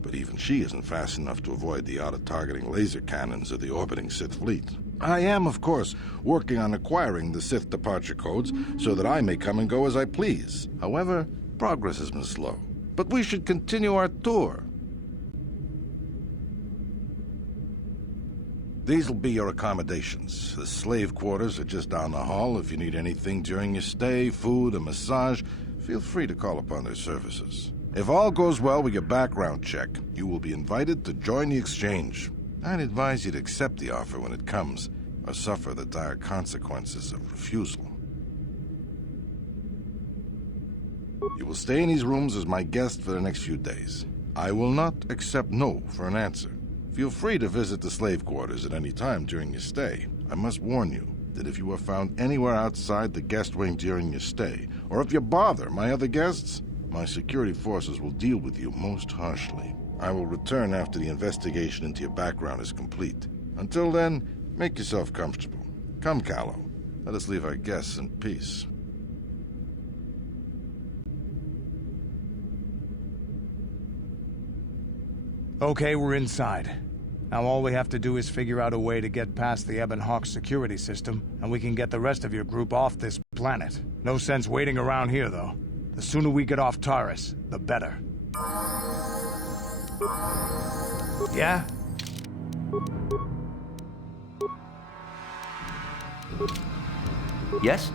But even she isn't fast enough to avoid the auto-targeting laser cannons of the orbiting Sith fleet. I am, of course, working on acquiring the Sith departure codes so that I may come and go as I please. However, progress has been slow. But we should continue our tour. These will be your accommodations. The slave quarters are just down the hall. If you need anything during your stay, food, a massage, feel free to call upon their services. If all goes well with your background check, you will be invited to join the Exchange. I'd advise you to accept the offer when it comes, or suffer the dire consequences of refusal. You will stay in these rooms as my guest for the next few days. I will not accept no for an answer. Feel free to visit the slave quarters at any time during your stay. I must warn you that if you are found anywhere outside the guest wing during your stay, or if you bother my other guests, my security forces will deal with you most harshly. I will return after the investigation into your background is complete. Until then, make yourself comfortable. Come, Callow. Let us leave our guests in peace. Okay, we're inside. Now all we have to do is figure out a way to get past the Ebonhawk security system, and we can get the rest of your group off this planet. No sense waiting around here, though. The sooner we get off Taris, the better. Yeah? Yes?